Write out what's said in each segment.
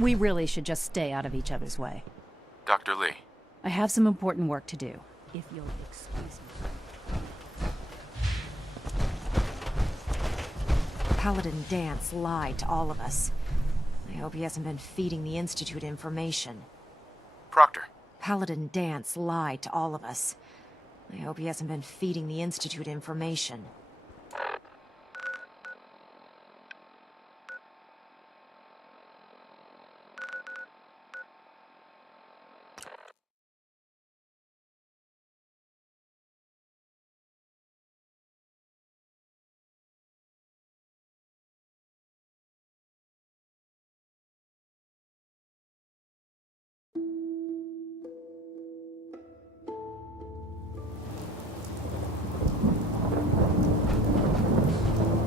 We really should just stay out of each other's way. Dr. Lee. I have some important work to do, if you'll excuse me. Paladin Danse lied to all of us. I hope he hasn't been feeding the Institute information. Proctor. Paladin Danse lied to all of us. I hope he hasn't been feeding the Institute information.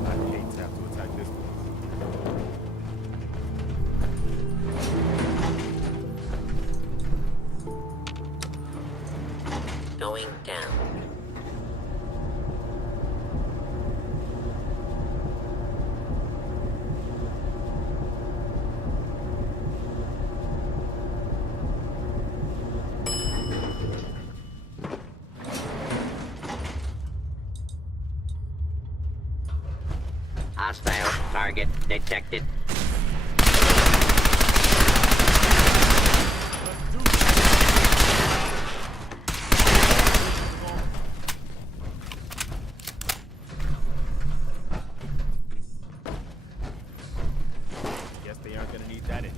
I'd hate to have to attack this place. Going down. Hostile target detected. Guess they aren't gonna need that anymore.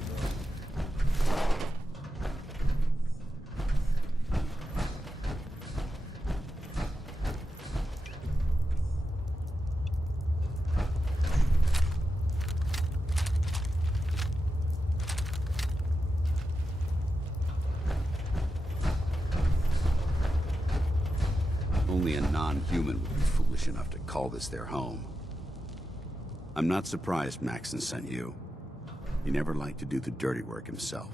Only a non-human would be foolish enough to call this their home. I'm not surprised Maxon sent you. He never liked to do the dirty work himself.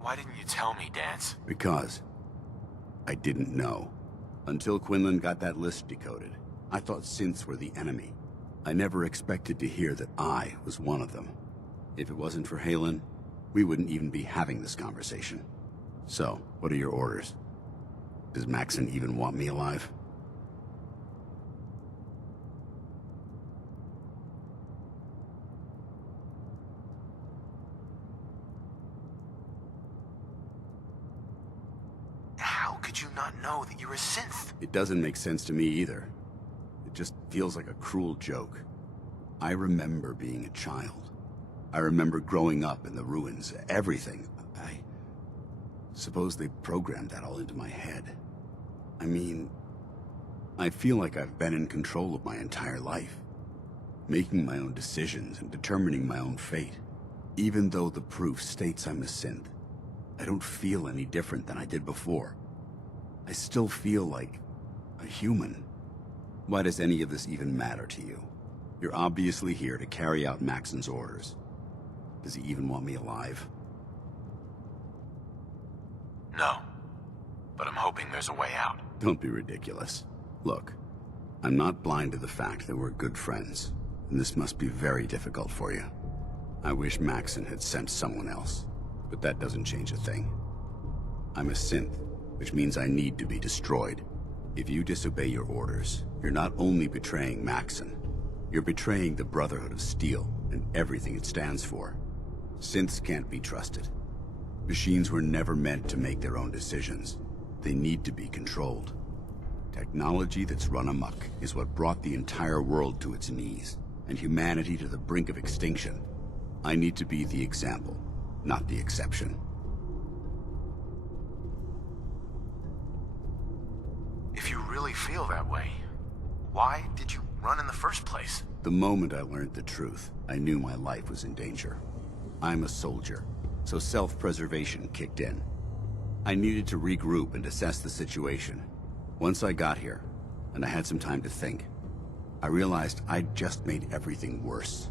Why didn't you tell me, Danse? Because I didn't know. Until Quinlan got that list decoded, I thought synths were the enemy. I never expected to hear that I was one of them. If it wasn't for Halen, we wouldn't even be having this conversation. So, what are your orders? Does Maxon even want me alive? How could you not know that you're a synth? It doesn't make sense to me either. It just feels like a cruel joke. I remember being a child. I remember growing up in the ruins, everything. I suppose they programmed that all into my head. I mean, I feel like I've been in control of my entire life, making my own decisions and determining my own fate. Even though the proof states I'm a synth, I don't feel any different than I did before. I still feel like a human. Why does any of this even matter to you? You're obviously here to carry out Maxon's orders. Does he even want me alive? No. But I'm hoping there's a way out. Don't be ridiculous. Look, I'm not blind to the fact that we're good friends, and this must be very difficult for you. I wish Maxon had sent someone else, but that doesn't change a thing. I'm a synth, which means I need to be destroyed. If you disobey your orders, you're not only betraying Maxon, you're betraying the Brotherhood of Steel and everything it stands for. Synths can't be trusted. Machines were never meant to make their own decisions. They need to be controlled. Technology that's run amok is what brought the entire world to its knees, and humanity to the brink of extinction. I need to be the example, not the exception. If you really feel that way, why did you run in the first place? The moment I learned the truth, I knew my life was in danger. I'm a soldier, so self-preservation kicked in. I needed to regroup and assess the situation. Once I got here, and I had some time to think, I realized I'd just made everything worse.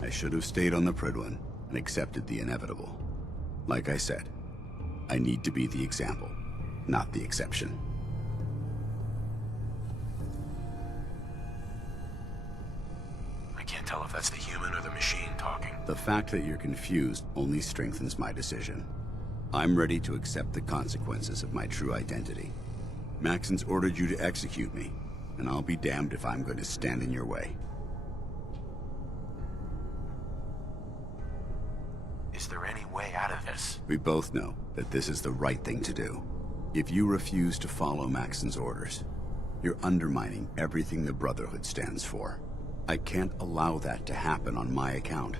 I should have stayed on the Pridwin and accepted the inevitable. Like I said, I need to be the example, not the exception. if that's the human or the machine talking. The fact that you're confused only strengthens my decision. I'm ready to accept the consequences of my true identity. Maxon's ordered you to execute me, and I'll be damned if I'm going to stand in your way. Is there any way out of this? We both know that this is the right thing to do. If you refuse to follow Maxon's orders, you're undermining everything the Brotherhood stands for. I can't allow that to happen on my account.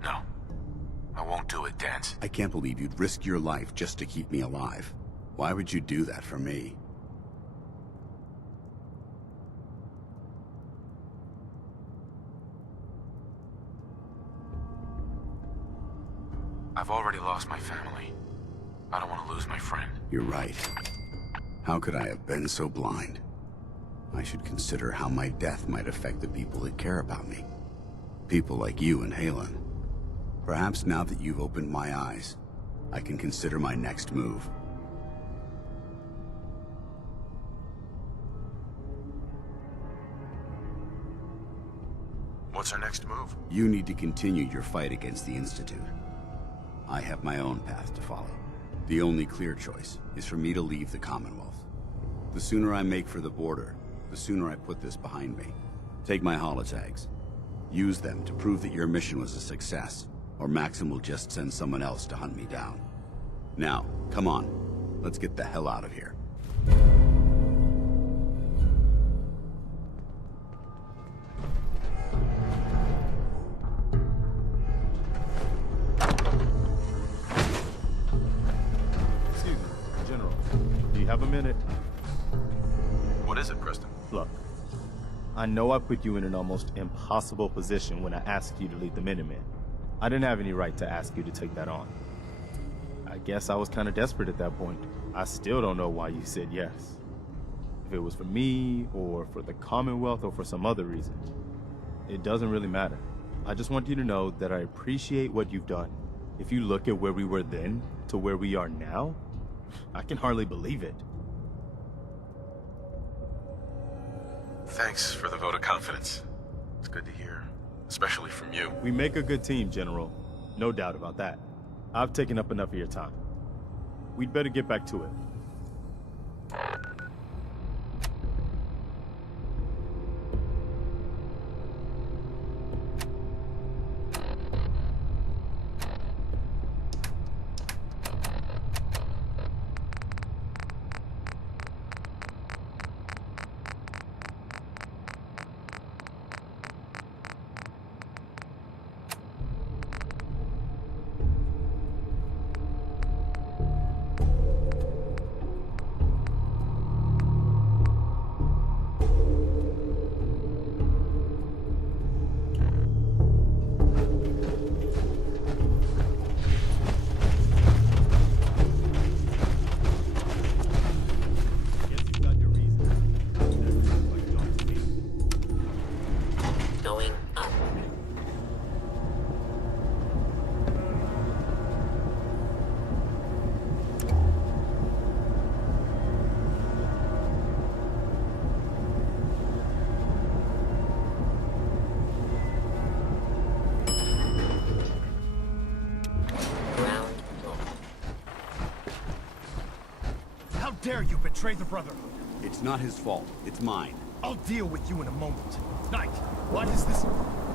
No. I won't do it, Dance. I can't believe you'd risk your life just to keep me alive. Why would you do that for me? I've already lost my family. I don't want to lose my friend. You're right. How could I have been so blind? I should consider how my death might affect the people that care about me. People like you and Halen. Perhaps now that you've opened my eyes, I can consider my next move. What's our next move? You need to continue your fight against the Institute. I have my own path to follow. The only clear choice is for me to leave the Commonwealth. The sooner I make for the border, the sooner I put this behind me. Take my holotags. Use them to prove that your mission was a success, or Maxim will just send someone else to hunt me down. Now, come on. Let's get the hell out of here. Excuse me, General. Do you have a minute? What is it, Preston? Look, I know I put you in an almost impossible position when I asked you to lead the Minutemen. I didn't have any right to ask you to take that on. I guess I was kind of desperate at that point. I still don't know why you said yes. If it was for me, or for the Commonwealth, or for some other reason. It doesn't really matter. I just want you to know that I appreciate what you've done. If you look at where we were then, to where we are now, I can hardly believe it. Thanks for the vote of confidence. It's good to hear, especially from you. We make a good team, General. No doubt about that. I've taken up enough of your time. We'd better get back to it. Guess you've got your reasons. That's what you don't see. Going up. Ground floor. How dare you betray the Brotherhood? It's not his fault. It's mine. I'll deal with you in a moment. Knight, why has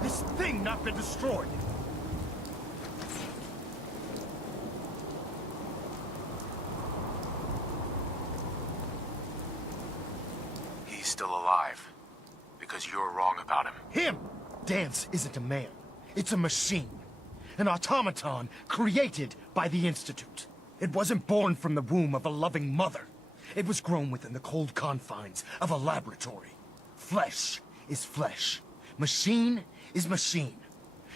this thing not been destroyed? He's still alive. Because you're wrong about him. Him! Dance isn't a man. It's a machine. An automaton created by the Institute. It wasn't born from the womb of a loving mother. It was grown within the cold confines of a laboratory. Flesh is flesh. Machine is machine.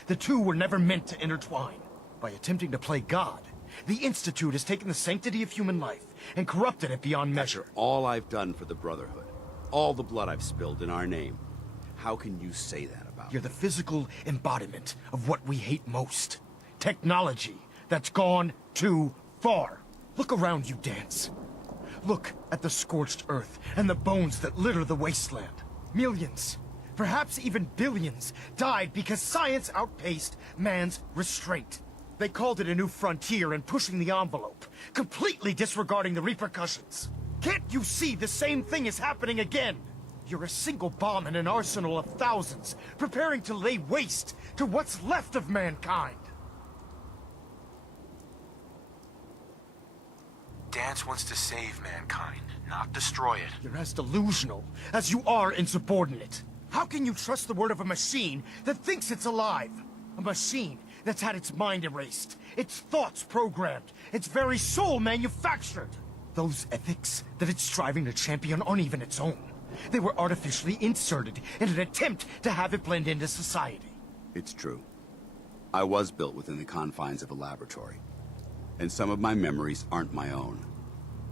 The two were never meant to intertwine. By attempting to play God, the Institute has taken the sanctity of human life and corrupted it beyond measure. All I've done for the Brotherhood. All the blood I've spilled in our name. How can you say that about You're me? the physical embodiment of what we hate most. Technology that's gone too far. Look around you, Dance. Look at the scorched earth and the bones that litter the wasteland. Millions, perhaps even billions, died because science outpaced man's restraint. They called it a new frontier and pushing the envelope, completely disregarding the repercussions. Can't you see the same thing is happening again? You're a single bomb in an arsenal of thousands, preparing to lay waste to what's left of mankind. Dance wants to save mankind, not destroy it. You're as delusional as you are insubordinate. How can you trust the word of a machine that thinks it's alive? A machine that's had its mind erased, its thoughts programmed, its very soul manufactured. Those ethics that it's striving to champion aren't even its own. They were artificially inserted in an attempt to have it blend into society. It's true. I was built within the confines of a laboratory, and some of my memories aren't my own.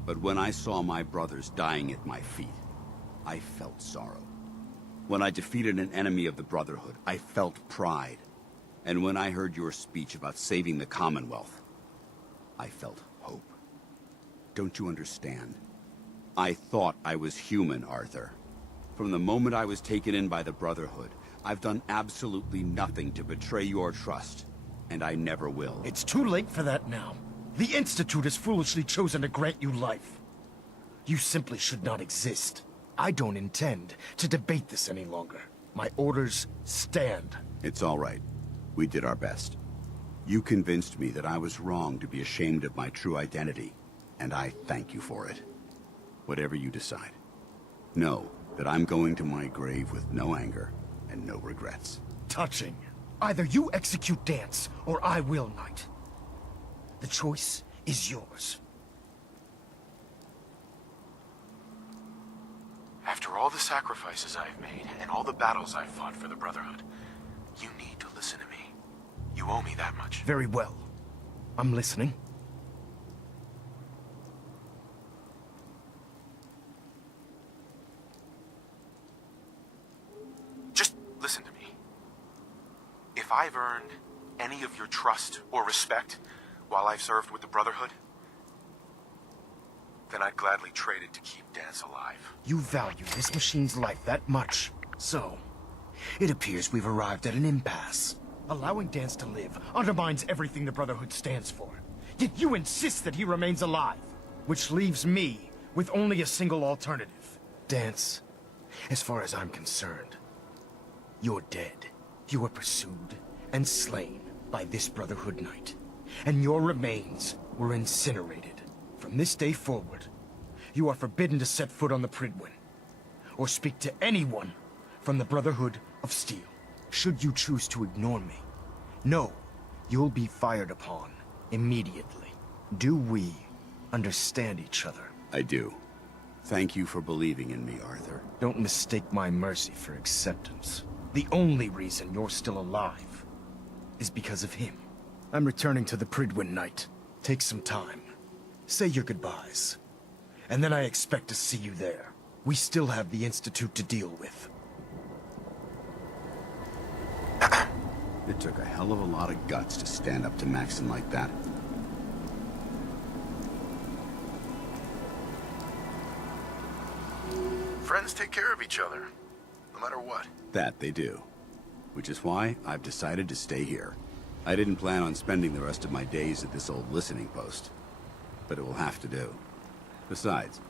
But when I saw my brothers dying at my feet, I felt sorrow. When I defeated an enemy of the Brotherhood, I felt pride. And when I heard your speech about saving the Commonwealth, I felt hope. Don't you understand? I thought I was human, Arthur. From the moment I was taken in by the Brotherhood, I've done absolutely nothing to betray your trust, and I never will. It's too late for that now. The Institute has foolishly chosen to grant you life. You simply should not exist. I don't intend to debate this any longer. My orders stand. It's all right. We did our best. You convinced me that I was wrong to be ashamed of my true identity, and I thank you for it. Whatever you decide, know that I'm going to my grave with no anger and no regrets. Touching. Either you execute Dance, or I will, Knight. The choice is yours. After all the sacrifices I've made, and all the battles I've fought for the Brotherhood, you need to listen to me. You owe me that much. Very well. I'm listening. Just listen to me. If I've earned any of your trust or respect while I've served with the Brotherhood, then I'd gladly trade it to keep Dance alive. You value this machine's life that much. So, it appears we've arrived at an impasse. Allowing Dance to live undermines everything the Brotherhood stands for. Yet you insist that he remains alive, which leaves me with only a single alternative. Dance, as far as I'm concerned, you're dead. You were pursued and slain by this Brotherhood Knight, and your remains were incinerated. From this day forward, you are forbidden to set foot on the Pridwin, or speak to anyone from the Brotherhood of Steel. Should you choose to ignore me, know you'll be fired upon immediately. Do we understand each other? I do. Thank you for believing in me, Arthur. Don't mistake my mercy for acceptance. The only reason you're still alive is because of him. I'm returning to the Pridwin Knight. Take some time. Say your goodbyes. And then I expect to see you there. We still have the Institute to deal with. It took a hell of a lot of guts to stand up to Maxon like that. Friends take care of each other, no matter what. That they do. Which is why I've decided to stay here. I didn't plan on spending the rest of my days at this old listening post, but it will have to do. Besides,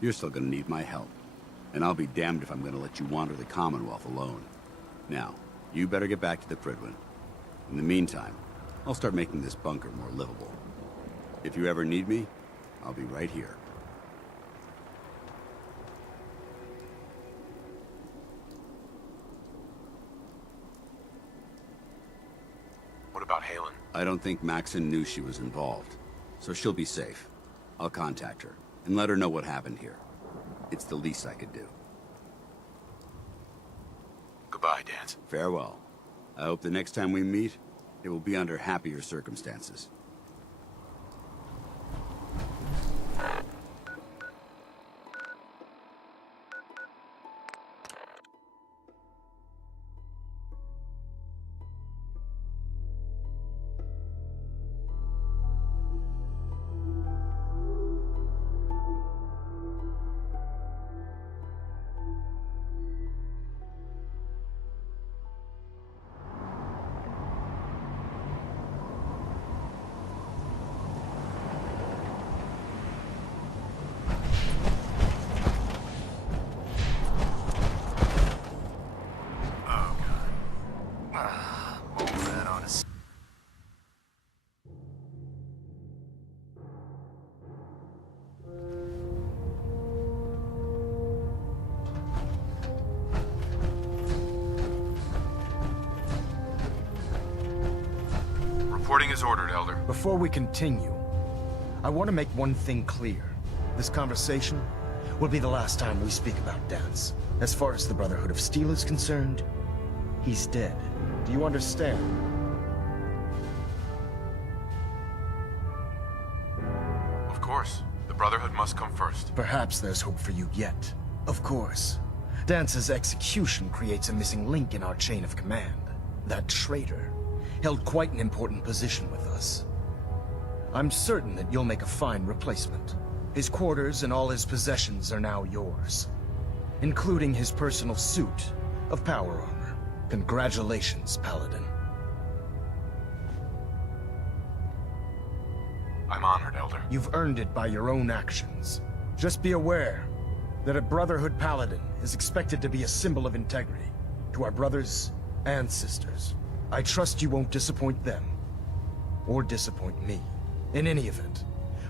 you're still gonna need my help, and I'll be damned if I'm gonna let you wander the Commonwealth alone. Now, you better get back to the Pridwin. In the meantime, I'll start making this bunker more livable. If you ever need me, I'll be right here. What about Halen? I don't think Maxon knew she was involved, so she'll be safe. I'll contact her and let her know what happened here. It's the least I could do. Goodbye, Dance. Farewell. I hope the next time we meet, it will be under happier circumstances. Reporting is ordered, Elder. Before we continue, I want to make one thing clear. This conversation will be the last time we speak about Dance. As far as the Brotherhood of Steel is concerned, he's dead. Do you understand? Of course. The Brotherhood must come first. Perhaps there's hope for you yet. Of course. Dance's execution creates a missing link in our chain of command. That traitor held quite an important position with us. I'm certain that you'll make a fine replacement. His quarters and all his possessions are now yours, including his personal suit of power armor. Congratulations, Paladin. I'm honored, Elder. You've earned it by your own actions. Just be aware that a Brotherhood Paladin is expected to be a symbol of integrity to our brothers and sisters. I trust you won't disappoint them, or disappoint me. In any event,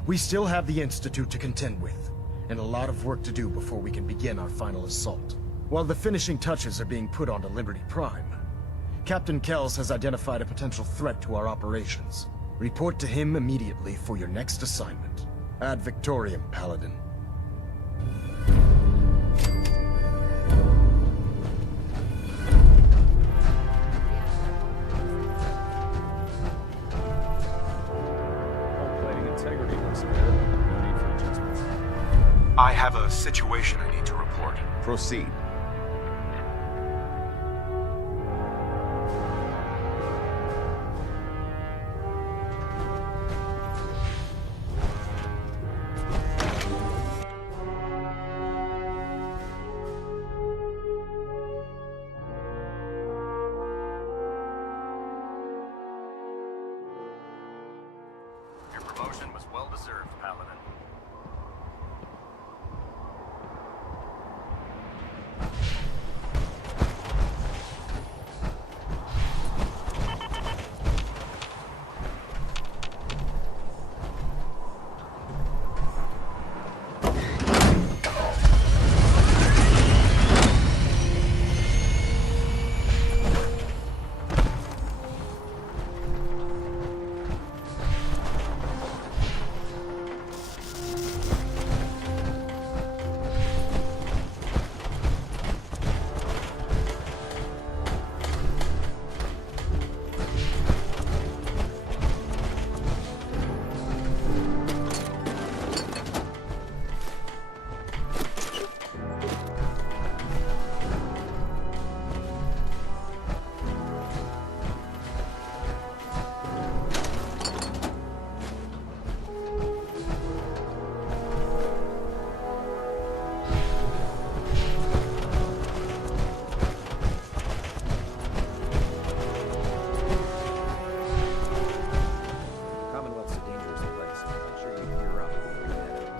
we still have the Institute to contend with, and a lot of work to do before we can begin our final assault. While the finishing touches are being put onto Liberty Prime, Captain Kells has identified a potential threat to our operations. Report to him immediately for your next assignment. Ad Victoriam, Paladin. I have a situation I need to report. Proceed. Your promotion was well deserved, Paladin.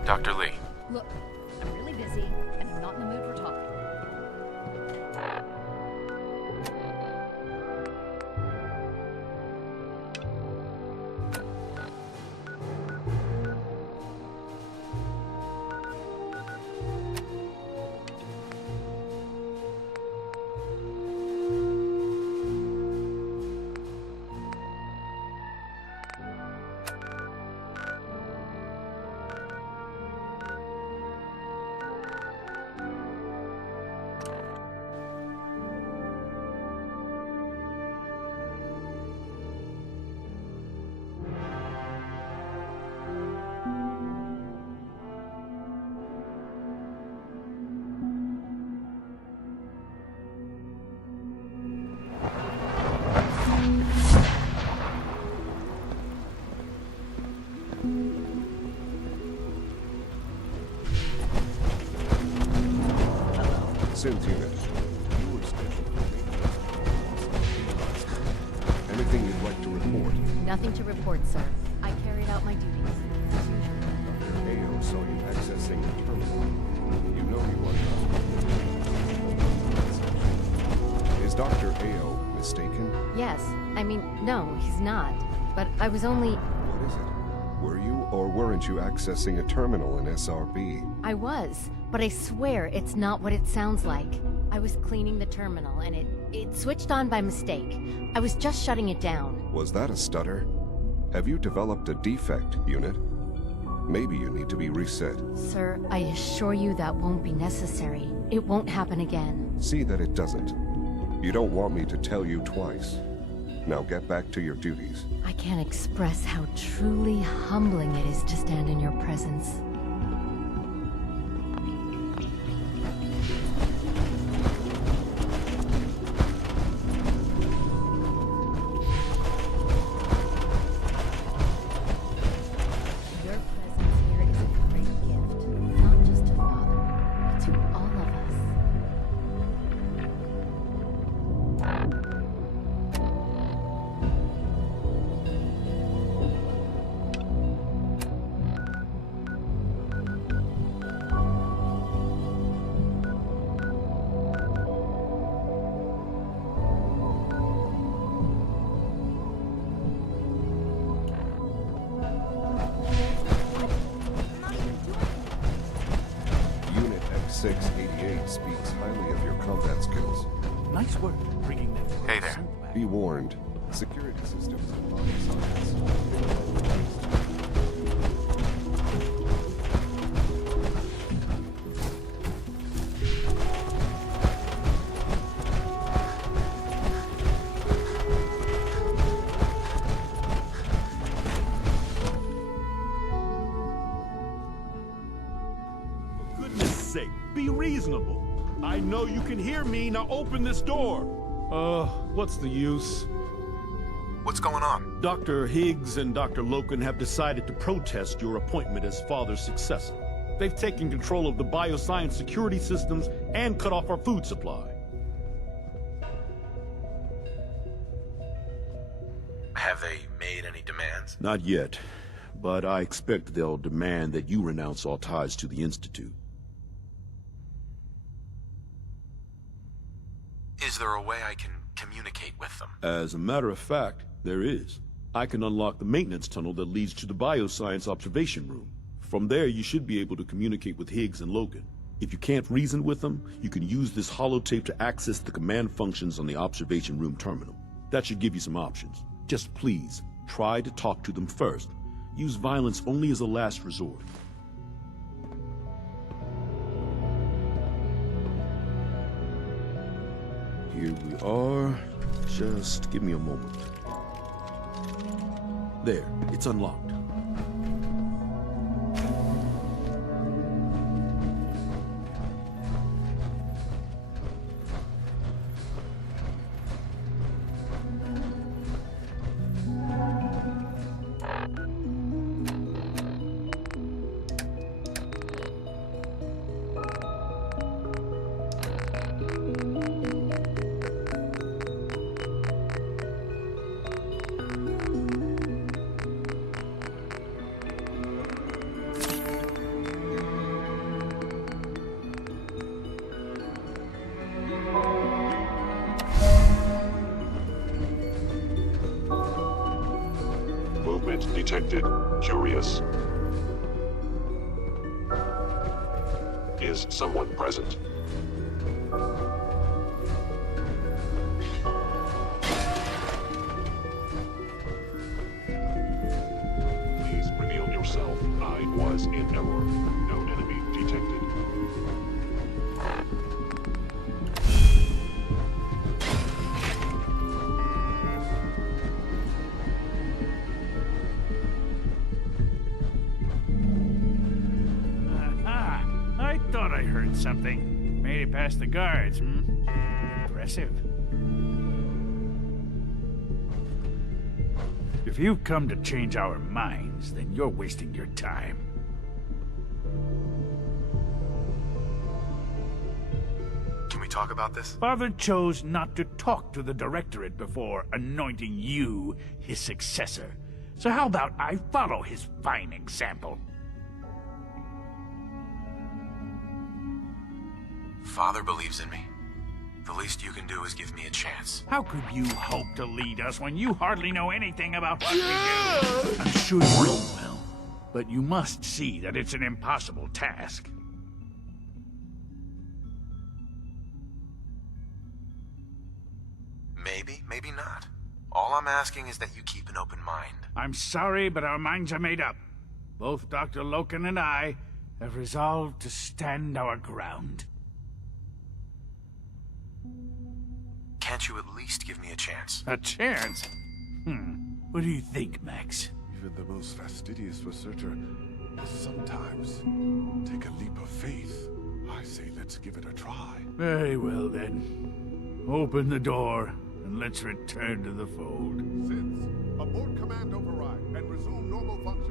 Dr. Lee. Look, I'm really busy, and I'm not in the mood for talking. Synth unit. You were scheduled for maintenance. Anything you'd like to report? Nothing to report, sir. I carried out my duties. As usual. Dr. AO saw you accessing the terminal. You know you are not. Is Dr. AO mistaken? Yes. I mean, no, he's not. But I was only... What is it? Were you or weren't you accessing a terminal in SRB? I was. But I swear it's not what it sounds like. I was cleaning the terminal and it switched on by mistake. I was just shutting it down. Was that a stutter? Have you developed a defect, Unit? Maybe you need to be reset. Sir, I assure you that won't be necessary. It won't happen again. See that it doesn't. You don't want me to tell you twice. Now get back to your duties. I can't express how truly humbling it is to stand in your presence. Your presence here is a great gift, not just to Father, but to all of us. Unit X688 speaks highly of your combat skills. Nice work bringing them. Hey there. Be warned, security systems and body science. For goodness sake, be reasonable. I know you can hear me. Now open this door. What's the use? What's going on? Dr. Higgs and Dr. Loken have decided to protest your appointment as Father's successor. They've taken control of the bioscience security systems and cut off our food supply. Have they made any demands? Not yet, but I expect they'll demand that you renounce all ties to the Institute. Is there a way I can communicate with them? As a matter of fact, there is. I can unlock the maintenance tunnel that leads to the bioscience observation room. From there, you should be able to communicate with Higgs and Logan. If you can't reason with them, you can use this holotape to access the command functions on the observation room terminal. That should give you some options. Just please, try to talk to them first. Use violence only as a last resort. Here we are. Just give me a moment. There, it's unlocked. Movement detected. Curious. Is someone present? Please reveal yourself. I was in error. No enemy detected. Aha! I thought I heard something. Made it past the guards, Impressive. If you've come to change our minds, then you're wasting your time. Can we talk about this? Father chose not to talk to the Directorate before anointing you his successor. So how about I follow his fine example? Father believes in me. The least you can do is give me a chance. How could you hope to lead us when you hardly know anything about what we do? I'm sure you will well, but you must see that it's an impossible task. Maybe, maybe not. All I'm asking is that you keep an open mind. I'm sorry, but our minds are made up. Both Dr. Loken and I have resolved to stand our ground. Can't you at least give me a chance? A chance? What do you think, Max? Even the most fastidious researcher must sometimes take a leap of faith. I say let's give it a try. Very well, then. Open the door, and let's return to the fold. Since, abort command override and resume normal functions.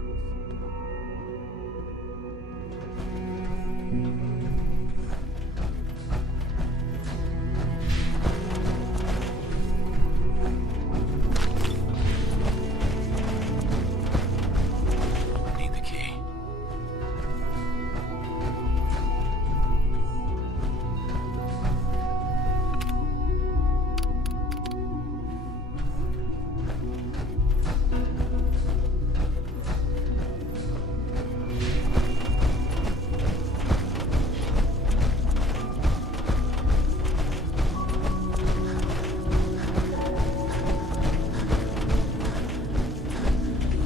Need the key.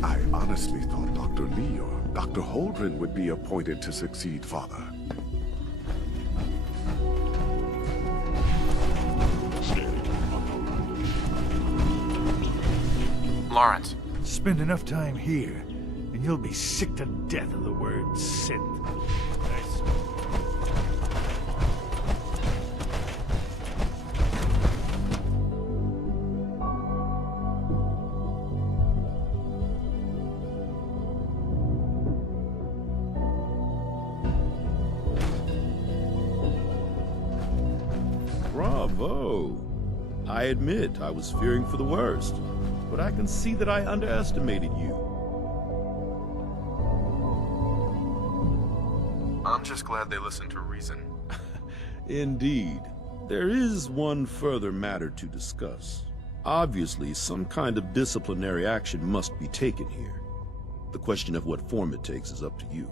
I honestly thought Dr. Lee or Dr. Holdren would be appointed to succeed Father. Lawrence. Spend enough time here, and you'll be sick to death of the word synth. Bravo! I admit I was fearing for the worst, but I can see that I underestimated you. I'm just glad they listened to reason. Indeed. There is one further matter to discuss. Obviously, some kind of disciplinary action must be taken here. The question of what form it takes is up to you.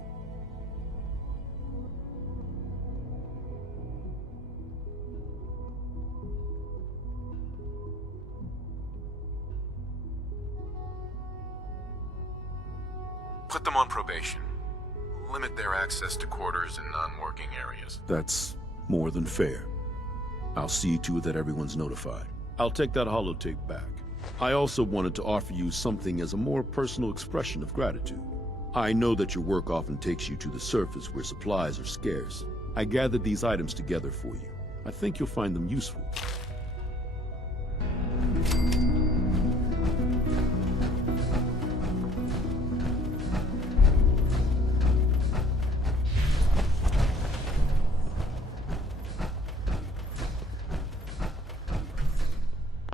Put them on probation. Limit their access to quarters and non-working areas. That's more than fair. I'll see to it that everyone's notified. I'll take that holotape back. I also wanted to offer you something as a more personal expression of gratitude. I know that your work often takes you to the surface where supplies are scarce. I gathered these items together for you. I think you'll find them useful.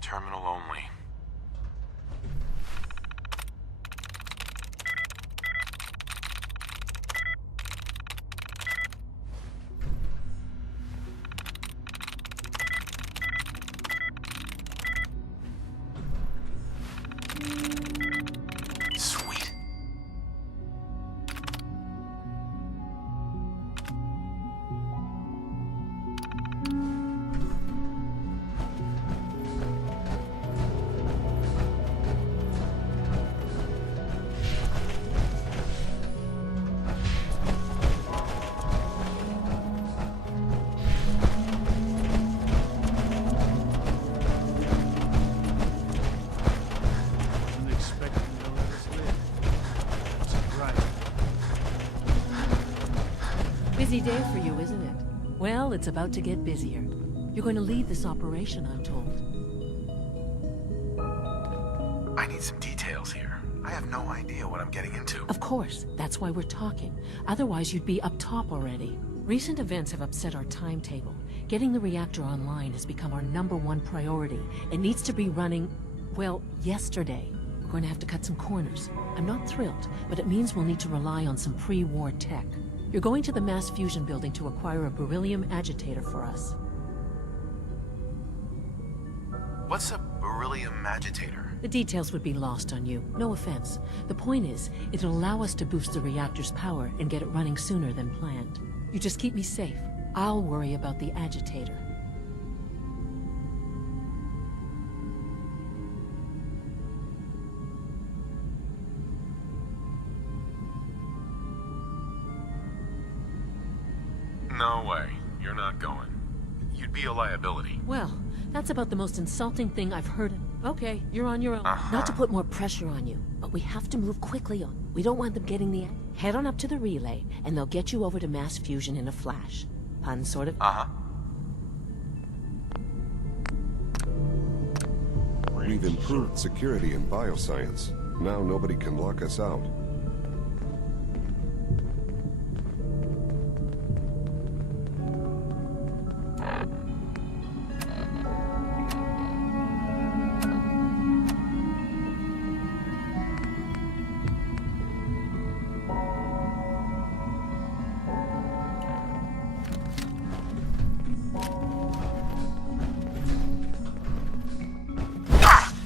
Terminal only. Sweet. Wasn't expecting to let us live. It's right. Busy day for you, isn't it? Well, it's about to get busier. You're going to lead this operation, I'm told. I need some details here. I have no idea what I'm getting into. Of course, that's why we're talking. Otherwise, you'd be up top already. Recent events have upset our timetable. Getting the reactor online has become our #1 priority. It needs to be running, well, yesterday. We're going to have to cut some corners. I'm not thrilled, but it means we'll need to rely on some pre-war tech. You're going to the mass fusion building to acquire a beryllium agitator for us. What's a beryllium agitator? The details would be lost on you. No offense. The point is, it'll allow us to boost the reactor's power and get it running sooner than planned. You just keep me safe. I'll worry about the agitator. No way. You're not going. You'd be a liability. Well, that's about the most insulting thing I've heard. Okay, you're on your own. Not to put more pressure on you, but we have to move quickly on. We don't want them getting the... Head on up to the relay, and they'll get you over to mass fusion in a flash. Pun, sort of? We've improved security in bioscience. Now nobody can lock us out.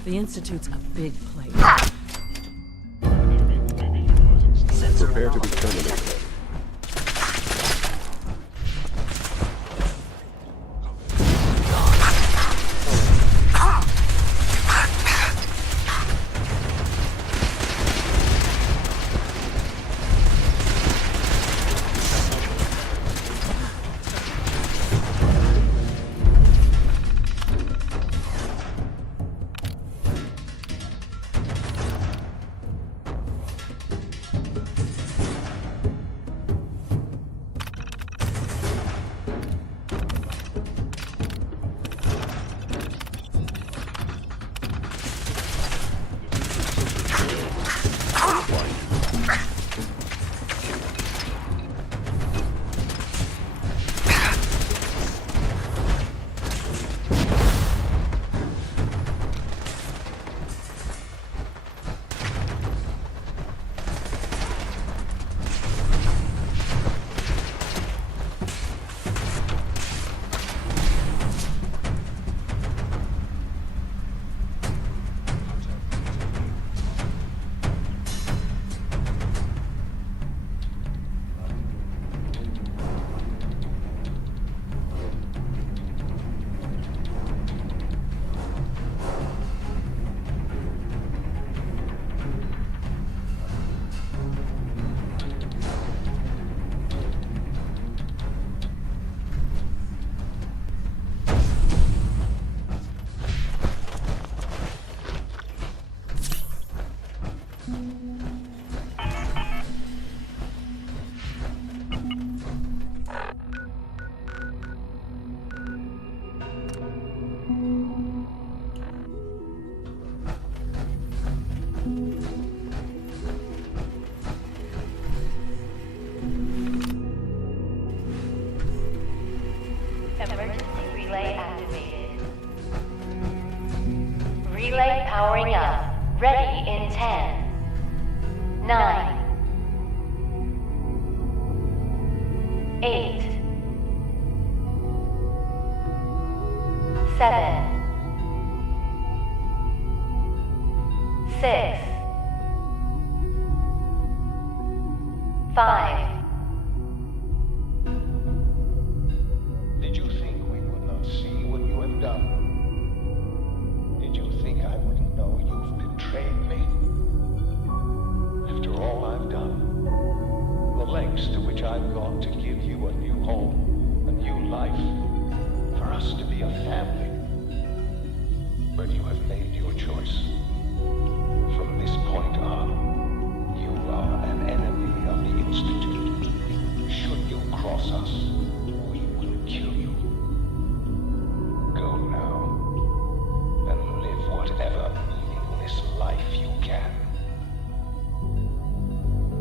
The Institute's a big place. Prepare to be terminated. Emergency relay activated. Relay powering up. Ready in 10, 9, 8, 7, 6, 5. Did you think we would not see what you have done? Did you think I wouldn't know you've betrayed me? After all I've done, the lengths to which I've gone to give you a new home, a new life, for us to be a family. But you have made your choice. From this point on, you are an enemy of the Institute. Should you cross us, we will kill you. Go now, and live whatever meaningless life you can.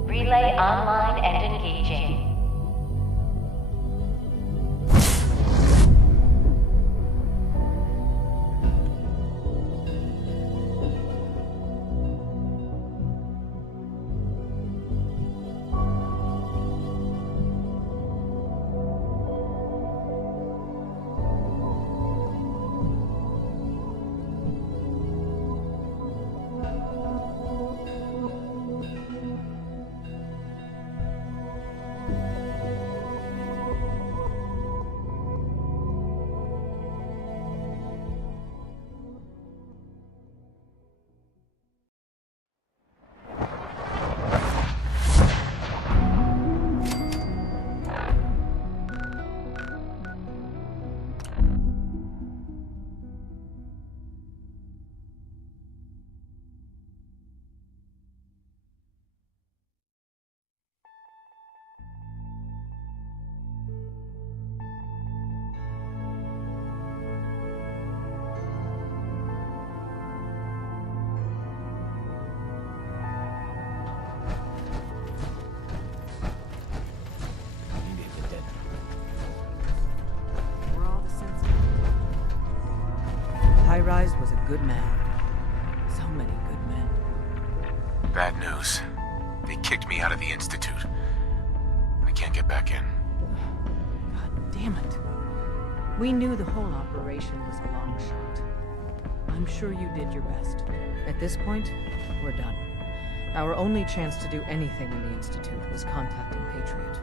Relay online and engaging. Good man. So many good men. Bad news. They kicked me out of the Institute. I can't get back in. God damn it. We knew the whole operation was a long shot. I'm sure you did your best. At this point, we're done. Our only chance to do anything in the Institute was contacting Patriot.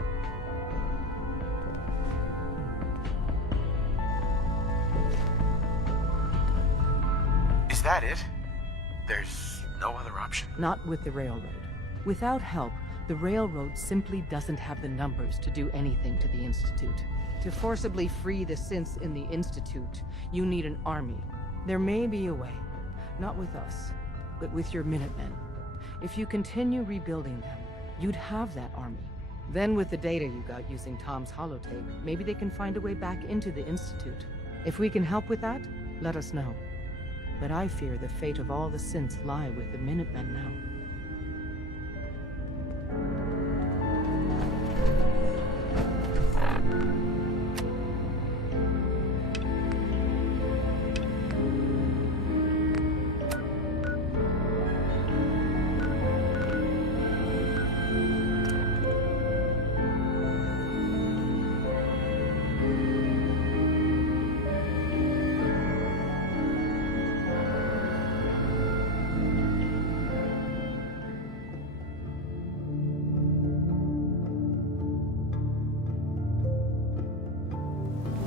Is that it? There's no other option? Not with the railroad. Without help, the railroad simply doesn't have the numbers to do anything to the Institute. To forcibly free the synths in the Institute, you need an army. There may be a way. Not with us, but with your Minutemen. If you continue rebuilding them, you'd have that army. Then with the data you got using Tom's holotape, maybe they can find a way back into the Institute. If we can help with that, let us know. But I fear the fate of all the synths lie with the Minutemen now.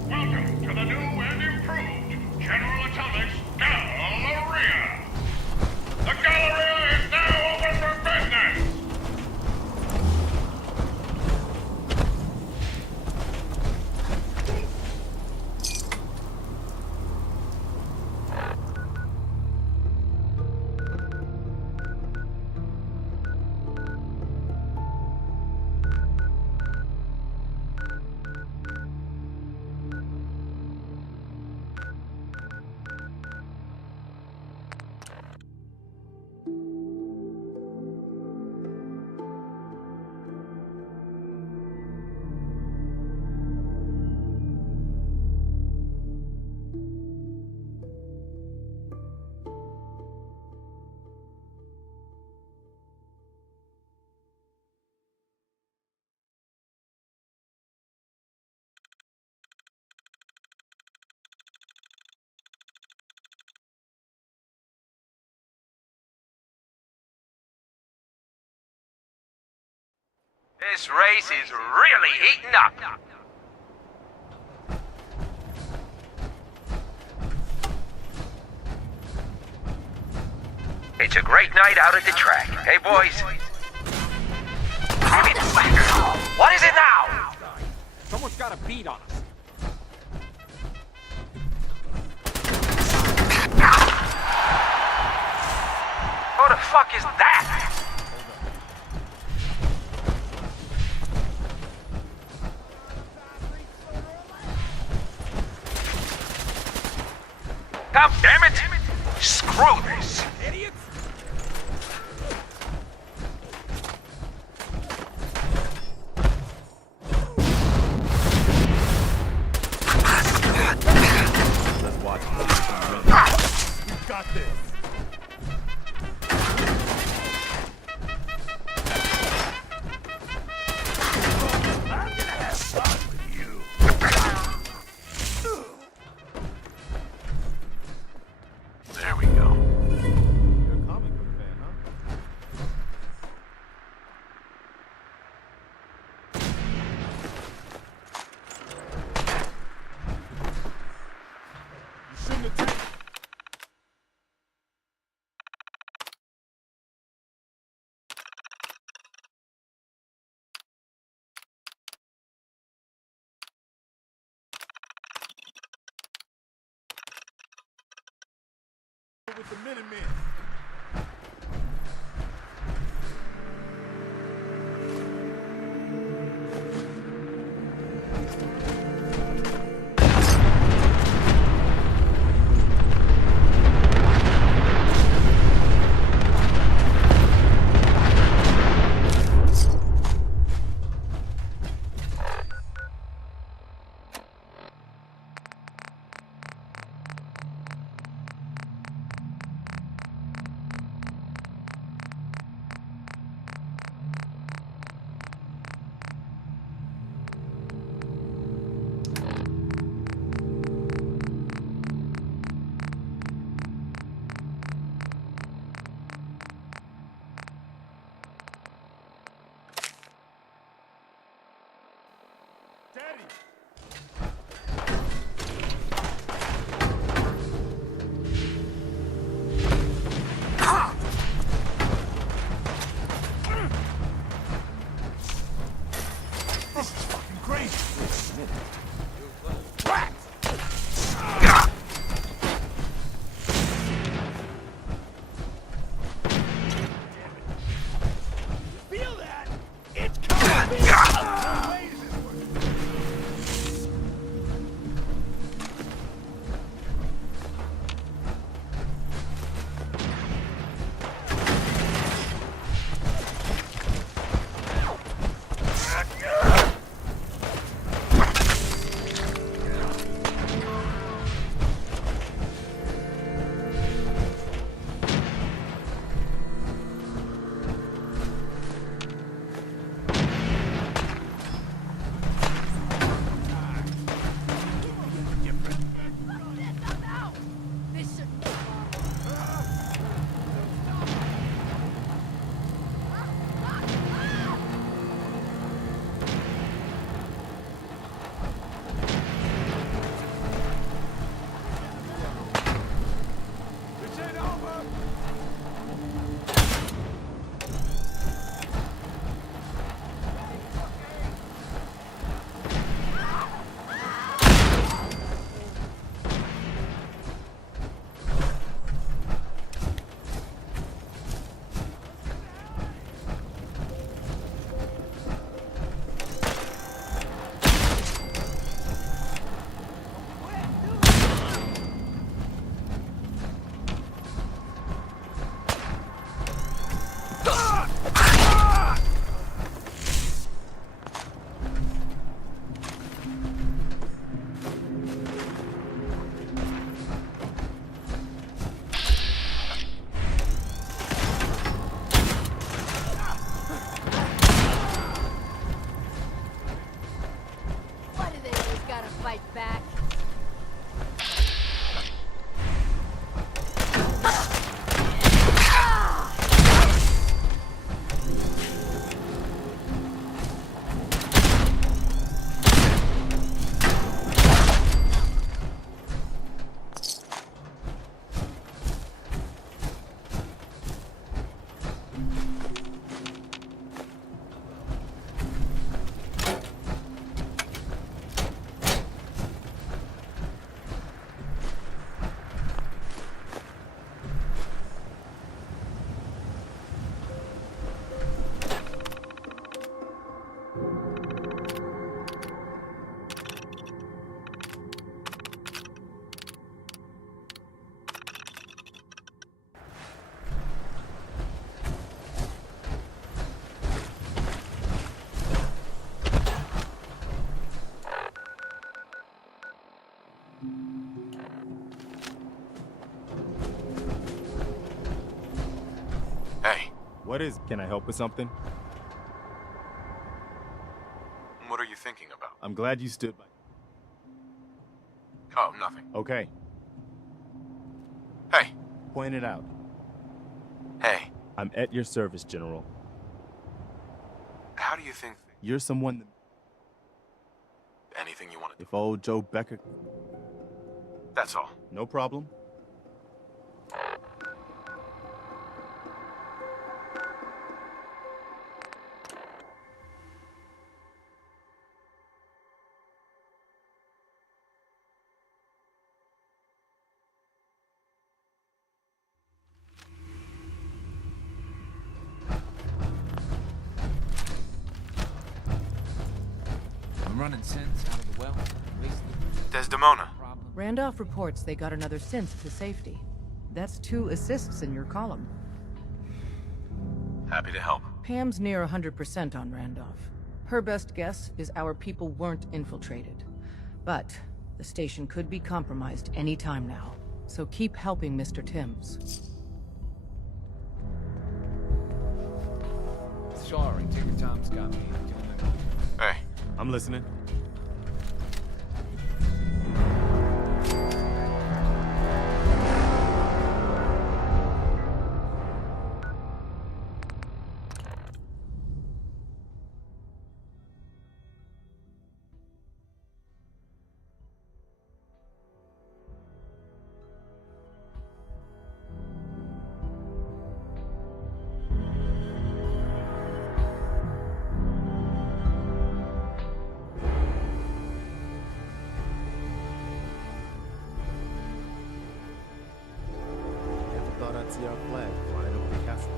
Welcome to the new and improved General Atomics Galleria. The Galleria is now open for business. This race is really heating up. It's a great night out at the track. Hey, boys. Give me the back. What is it now? Someone's got a beat on us. Who the fuck is that? God damn it! Screw this! Idiots! Let's watch. You've got this. I'm gonna have fun with you. There we go. You're a comic book fan, huh? You shouldn't have taken... with the Minutemen. What is? Can I help with something? What are you thinking about? I'm glad you stood by. Oh, nothing. Okay. Hey. Point it out. Hey. I'm at your service, General. How do you think... You're someone that... Anything you want to do. If old Joe Becker... That's all. No problem. I'm running synths out of the well. Desdemona. Randolph reports they got another synth to safety. That's 2 assists in your column. Happy to help. Pam's near 100% on Randolph. Her best guess is our people weren't infiltrated. But the station could be compromised any time now. So keep helping Mr. Timms. Sorry, take your time, Scott. Hey. I'm listening. Thought I'd see our flag flying over the castle.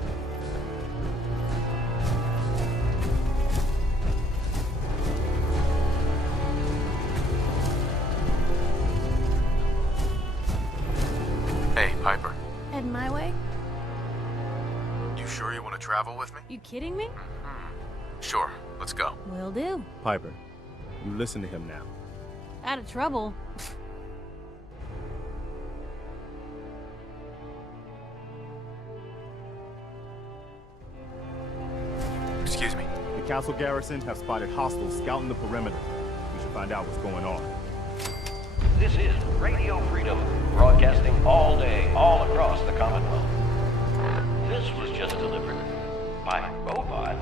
Hey, Piper. Heading my way? You sure you want to travel with me? You kidding me? Sure. Let's go. Will do. Piper, you listen to him now. Out of trouble. Excuse me. The castle garrison have spotted hostiles scouting the perimeter. We should find out what's going on. This is Radio Freedom, broadcasting all day, all across the Commonwealth. This was just delivered by robot.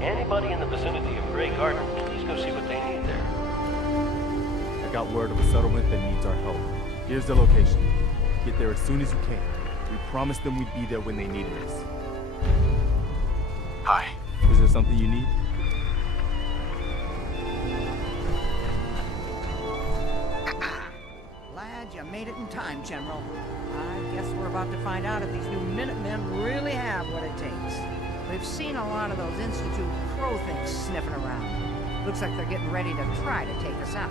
Anybody in the vicinity of Grey Garden, please go see what they need there. I got word of a settlement that needs our help. Here's the location. Get there as soon as you can. We promised them we'd be there when they needed us. Hi. Is there something you need? Glad you made it in time, General. I guess we're about to find out if these new Minutemen really have what it takes. We've seen a lot of those Institute crow things sniffing around. Looks like they're getting ready to try to take us out.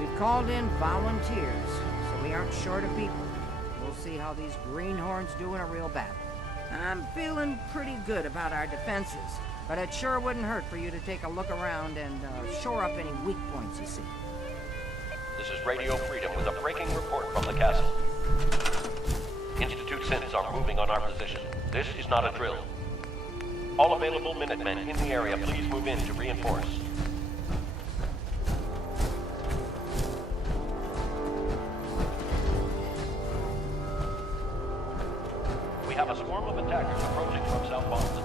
We've called in volunteers, so we aren't short of people. We'll see how these greenhorns do in a real battle. I'm feeling pretty good about our defenses, but it sure wouldn't hurt for you to take a look around and shore up any weak points you see. This is Radio Freedom with a breaking report from the castle. Institute synths are moving on our position. This is not a drill. All available Minutemen in the area, please move in to reinforce. We have a swarm of attackers approaching from South Boston.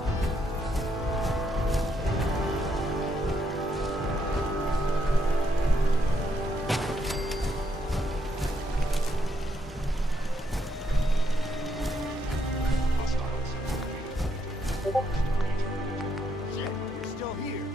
Shit, you're still here.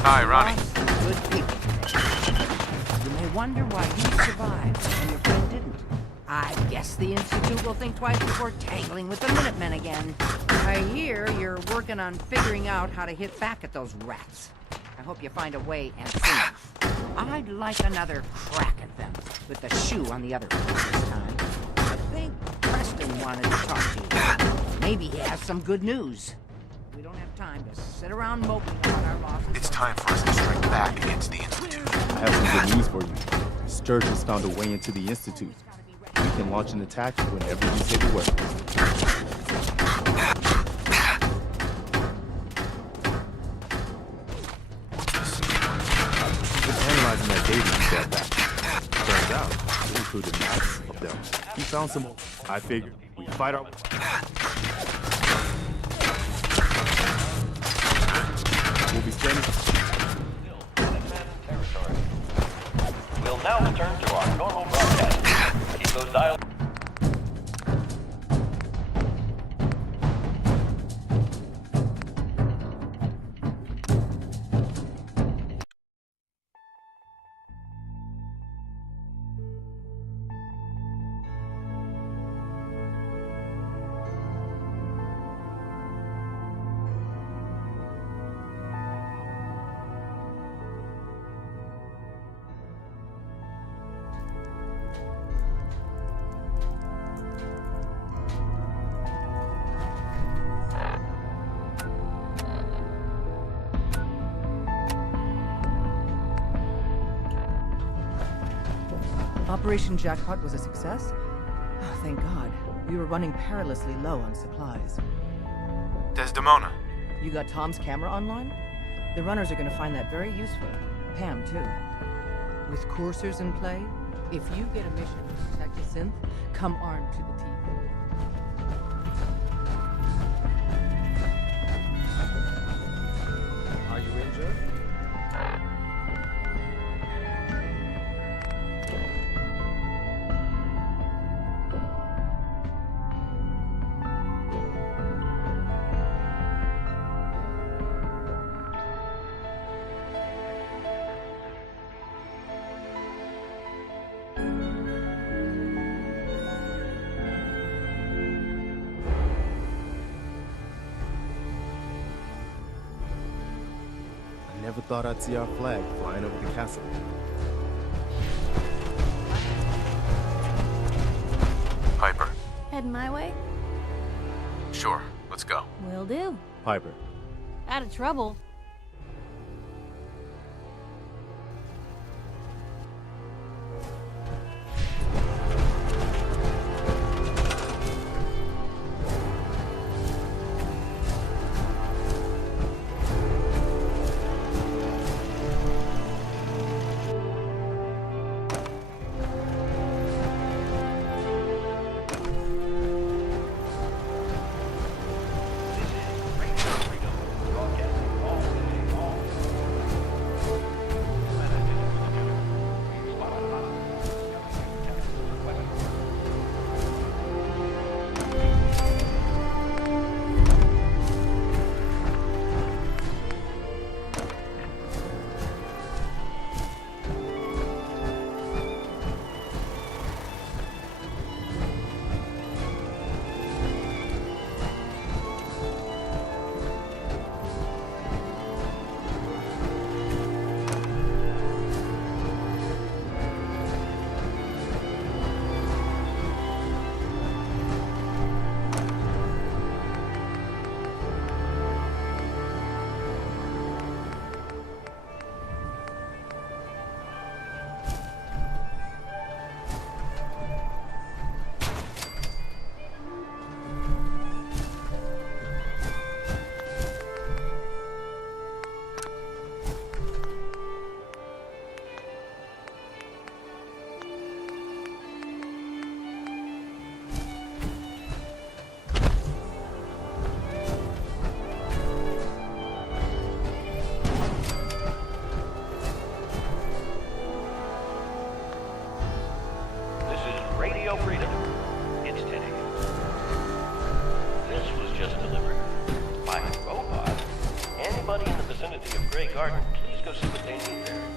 Hi, Ronnie. Good people. You may wonder why you survived and your friend didn't. I guess the Institute will think twice before tangling with the Minutemen again. I hear you're working on figuring out how to hit back at those rats. I hope you find a way and soon. I'd like another crack at them, with the shoe on the other foot this time. I think Preston wanted to talk to you. Maybe he has some good news. We don't have time to sit around moping about our losses. It's time for us to strike back against the Institute. I have some good news for you. Sturgis found a way into the Institute. We can launch an attack whenever you say the word. Just analyzing that data you got back. Turns out, it included maps of them. He found some. I figured we fight our. We'll be standing. We'll now return to our normal broadcast. Keep those dials. Operation Jackpot was a success? Oh, thank God. We were running perilously low on supplies. Desdemona. You got Tom's camera online? The runners are going to find that very useful. Pam, too. With coursers in play, if you get a mission to protect a synth, come armed to the teeth. Are you injured? Never thought I'd see our flag flying over the castle. Piper. Heading my way? Sure, let's go. Will do. Piper. Out of trouble. Radio Freedom. It's 10 a.m. This was just delivered by robot. Anybody in the vicinity of Grey Garden, please Just go see what they need there.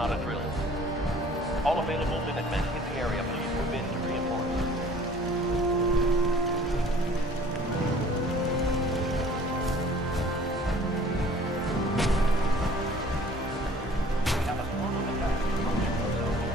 not a drill. All available Minutemen in the area, please move in to reinforce. We have a swarm of attacks approaching our zone.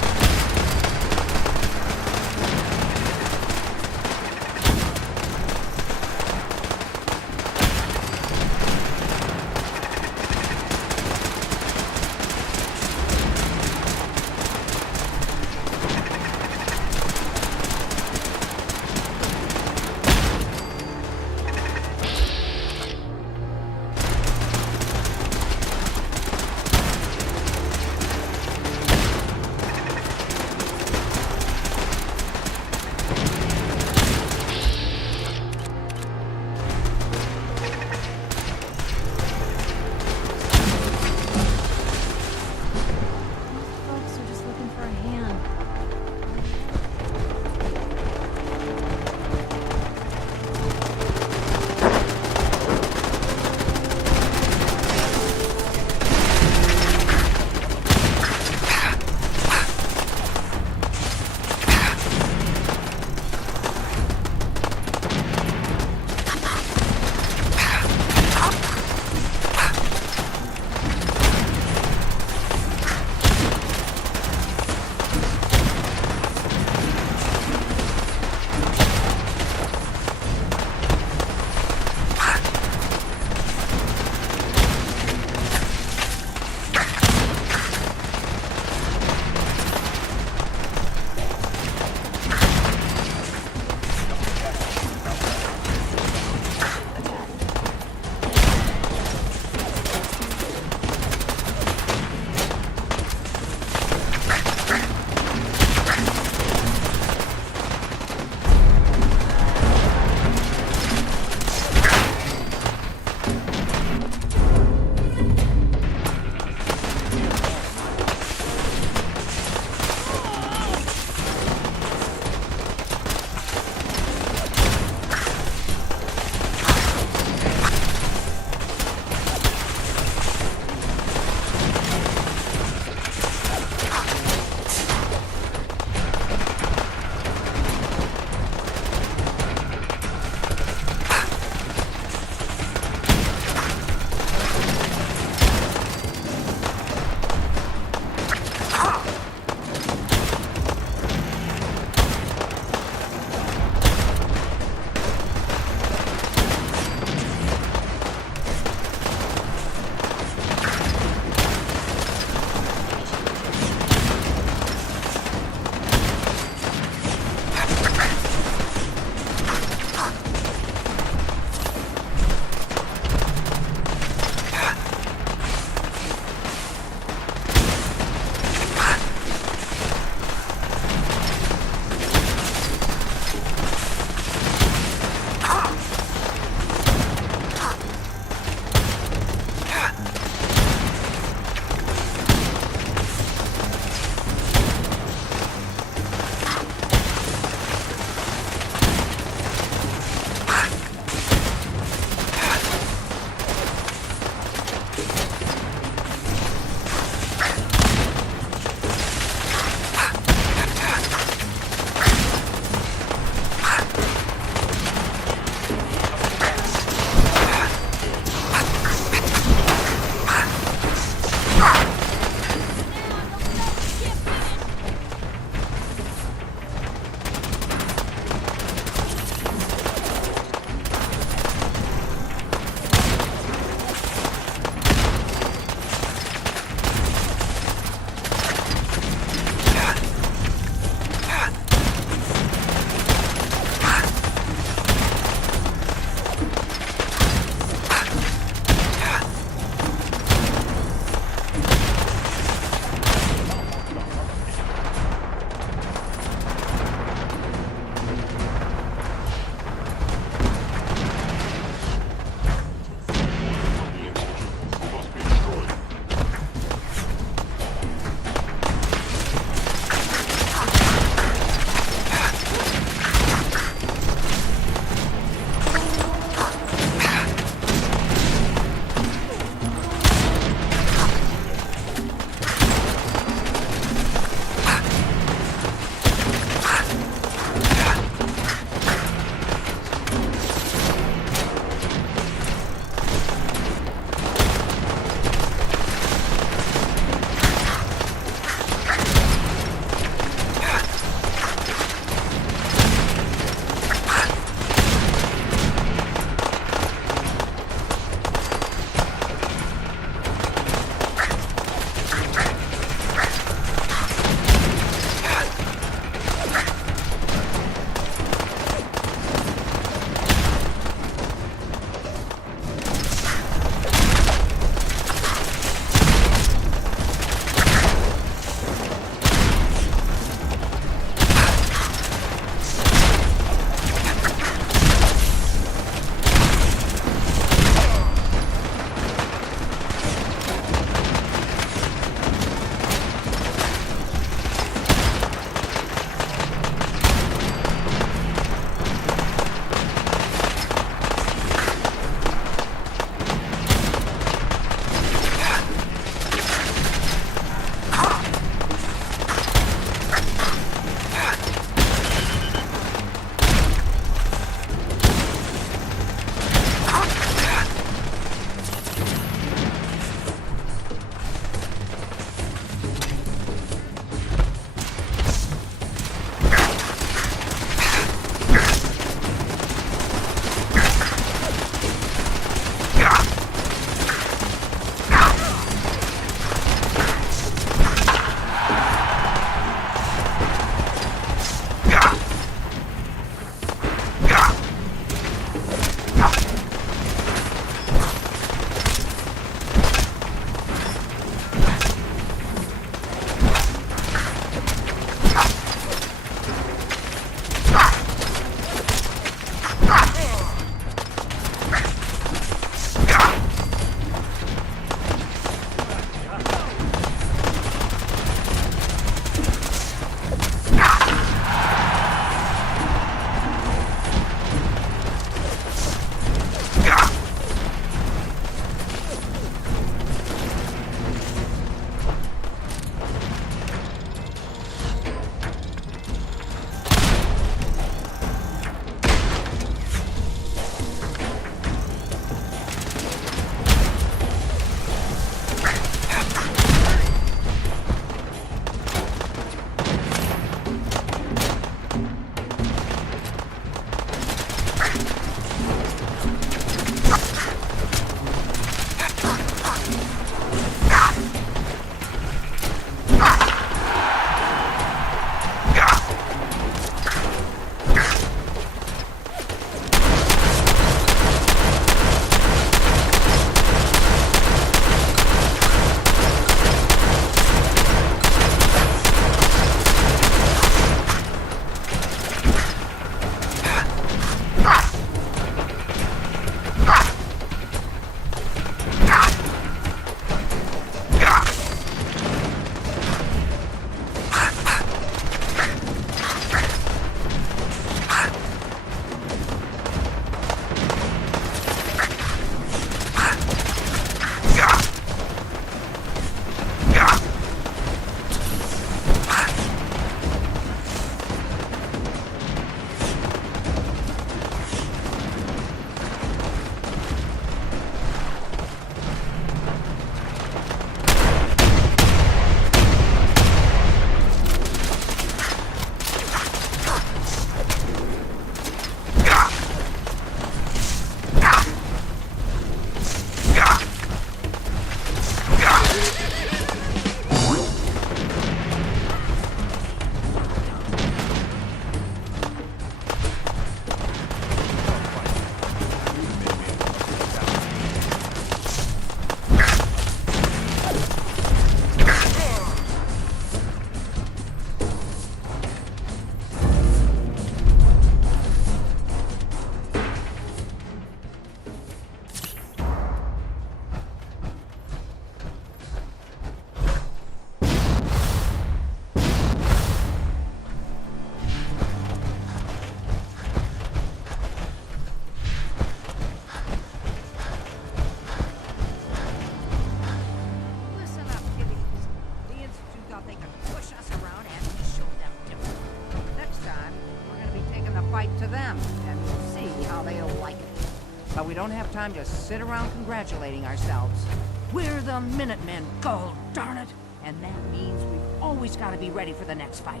don't have time to sit around congratulating ourselves. We're the Minutemen, gold darn it! And that means we've always got to be ready for the next fight.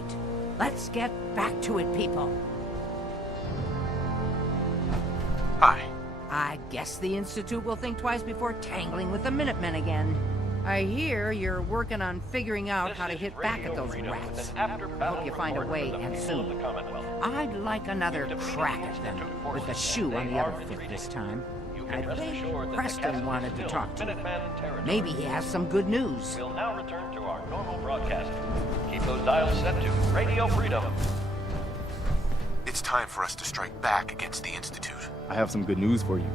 Let's get back to it, people. Hi. I guess the Institute will think twice before tangling with the Minutemen again. I hear you're working on figuring out how to hit back at those rats. I hope you find a way, and soon. I'd like another crack at them, with the shoe on the other foot this time. I think Preston wanted to talk to you. Maybe he has some good news. We'll now return to our normal broadcast. Keep those dials set to Radio Freedom. It's time for us to strike back against the Institute. I have some good news for you.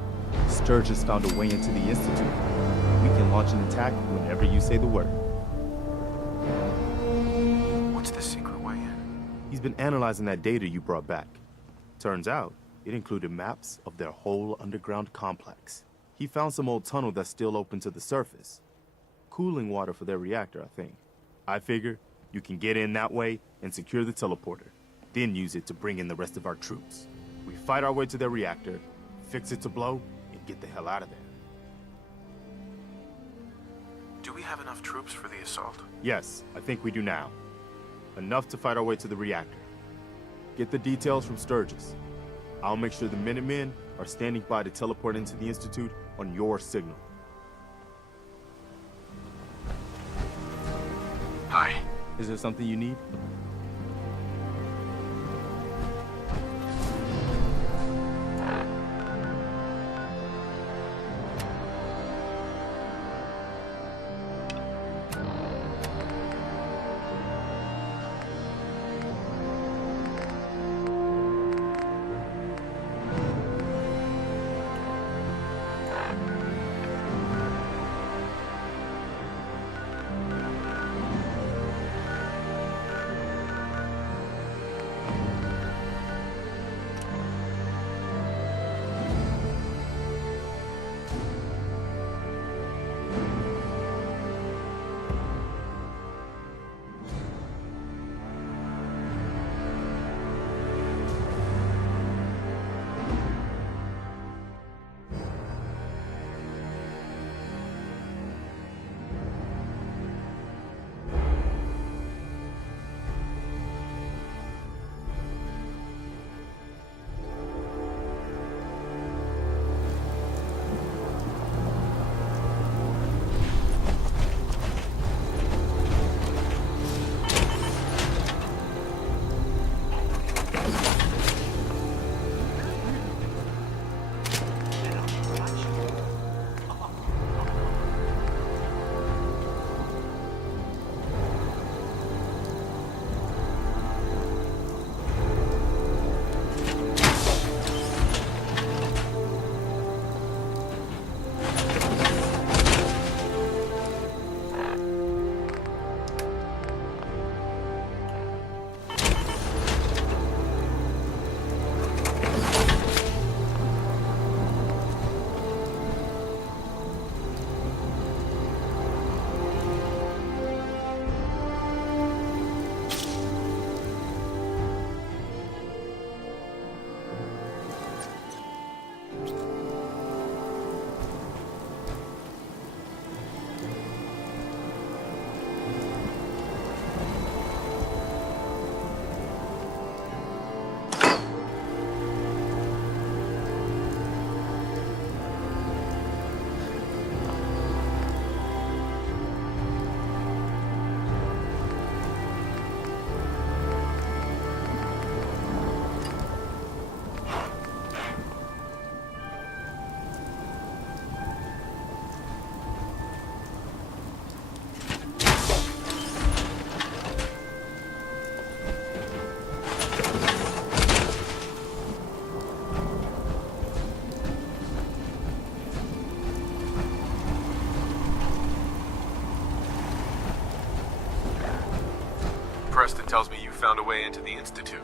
Sturgis found a way into the Institute. We can launch an attack whenever you say the word. What's the secret way in? He's been analyzing that data you brought back. Turns out, it included maps of their whole underground complex. He found some old tunnel that's still open to the surface. Cooling water for their reactor, I think. I figure you can get in that way and secure the teleporter, then use it to bring in the rest of our troops. We fight our way to their reactor, fix it to blow, and get the hell out of there. Do we have enough troops for the assault? Yes, I think we do now. Enough to fight our way to the reactor. Get the details from Sturgis. I'll make sure the Minutemen are standing by to teleport into the Institute on your signal. Hi. Is there something you need? Preston tells me you found a way into the Institute.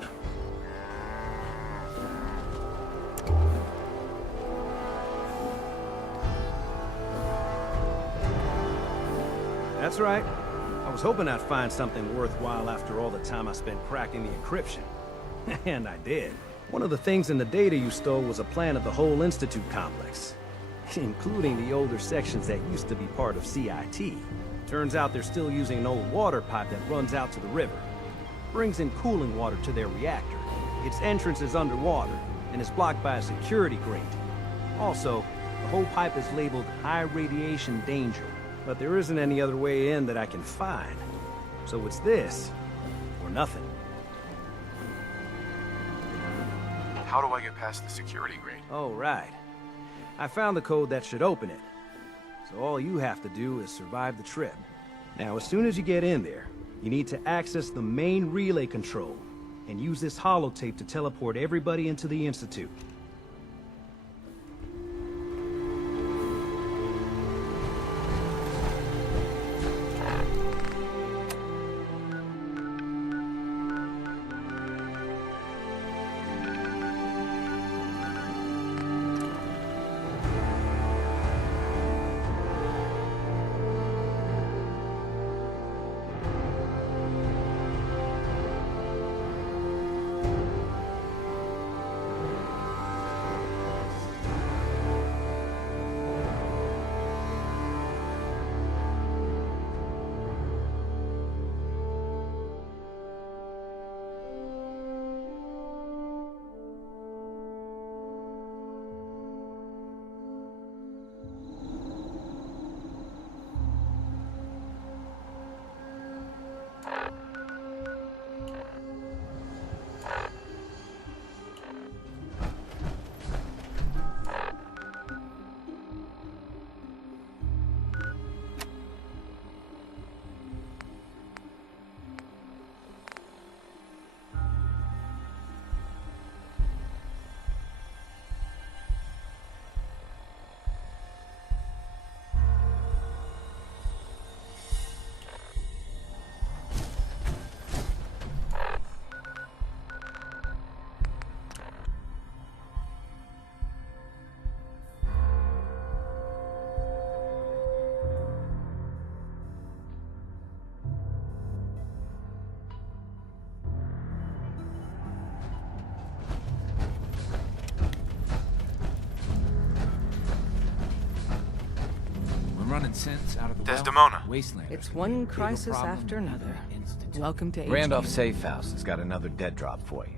That's right. I was hoping I'd find something worthwhile after all the time I spent cracking the encryption. And I did. One of the things in the data you stole was a plan of the whole Institute complex, including the older sections that used to be part of CIT. Turns out they're still using an old water pipe that runs out to the river. Brings in cooling water to their reactor. Its entrance is underwater, and is blocked by a security grate. Also, the whole pipe is labeled high radiation danger, but there isn't any other way in that I can find. So it's this, or nothing. How do I get past the security grate? Oh, right. I found the code that should open it. So all you have to do is survive the trip. Now, as soon as you get in there, you need to access the main relay control, and use this holotape to teleport everybody into the Institute. Running sense out of the Desdemona. Wasteland. It's one crisis after another. Welcome to Randolph HQ. Safe House has got another dead drop for you.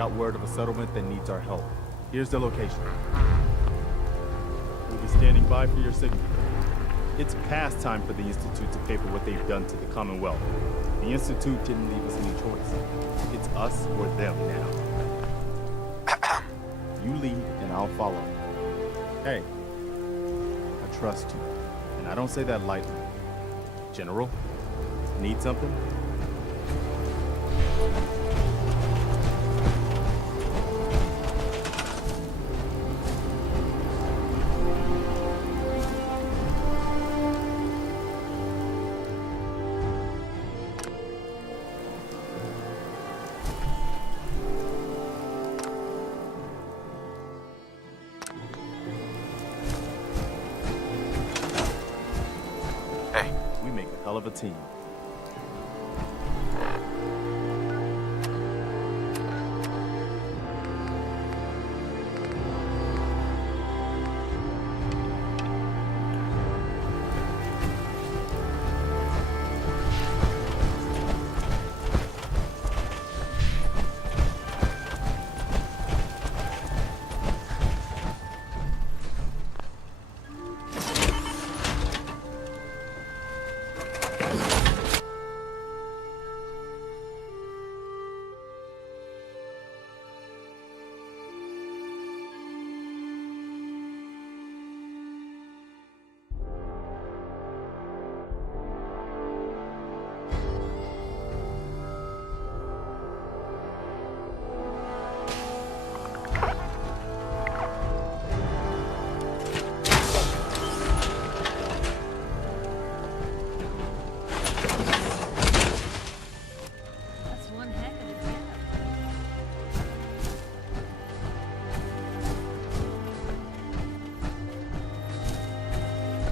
got word of a settlement that needs our help. Here's the location. We'll be standing by for your signal. It's past time for the Institute to pay for what they've done to the Commonwealth. The Institute didn't leave us any choice. It's us or them now. You lead and I'll follow. Hey, I trust you. And I don't say that lightly. General, need something? Hell of a team.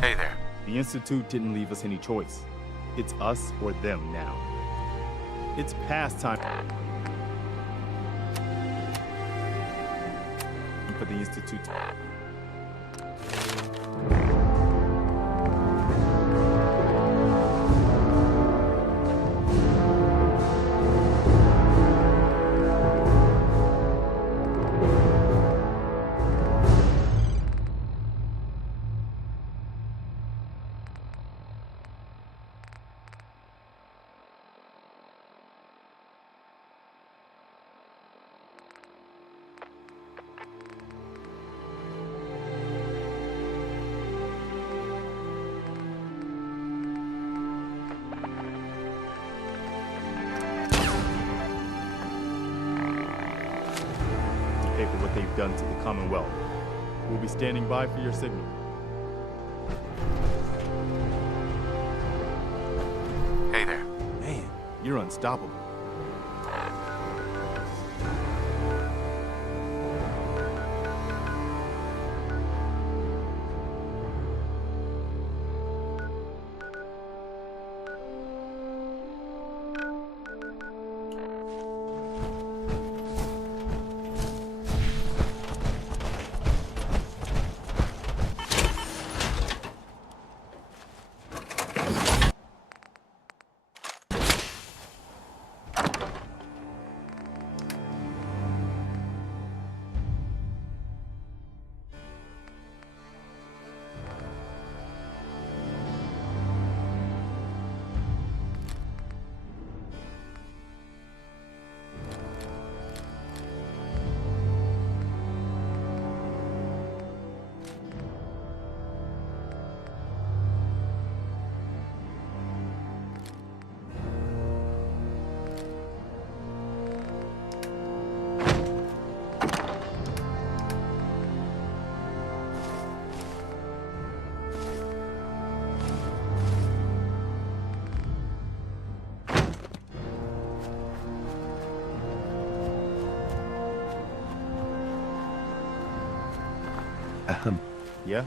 Hey there. The Institute didn't leave us any choice. It's us or them now. It's past time for the Institute to... pay for what they've done to the Commonwealth. We'll be standing by for your signal. Hey there. Man, you're unstoppable. Yeah?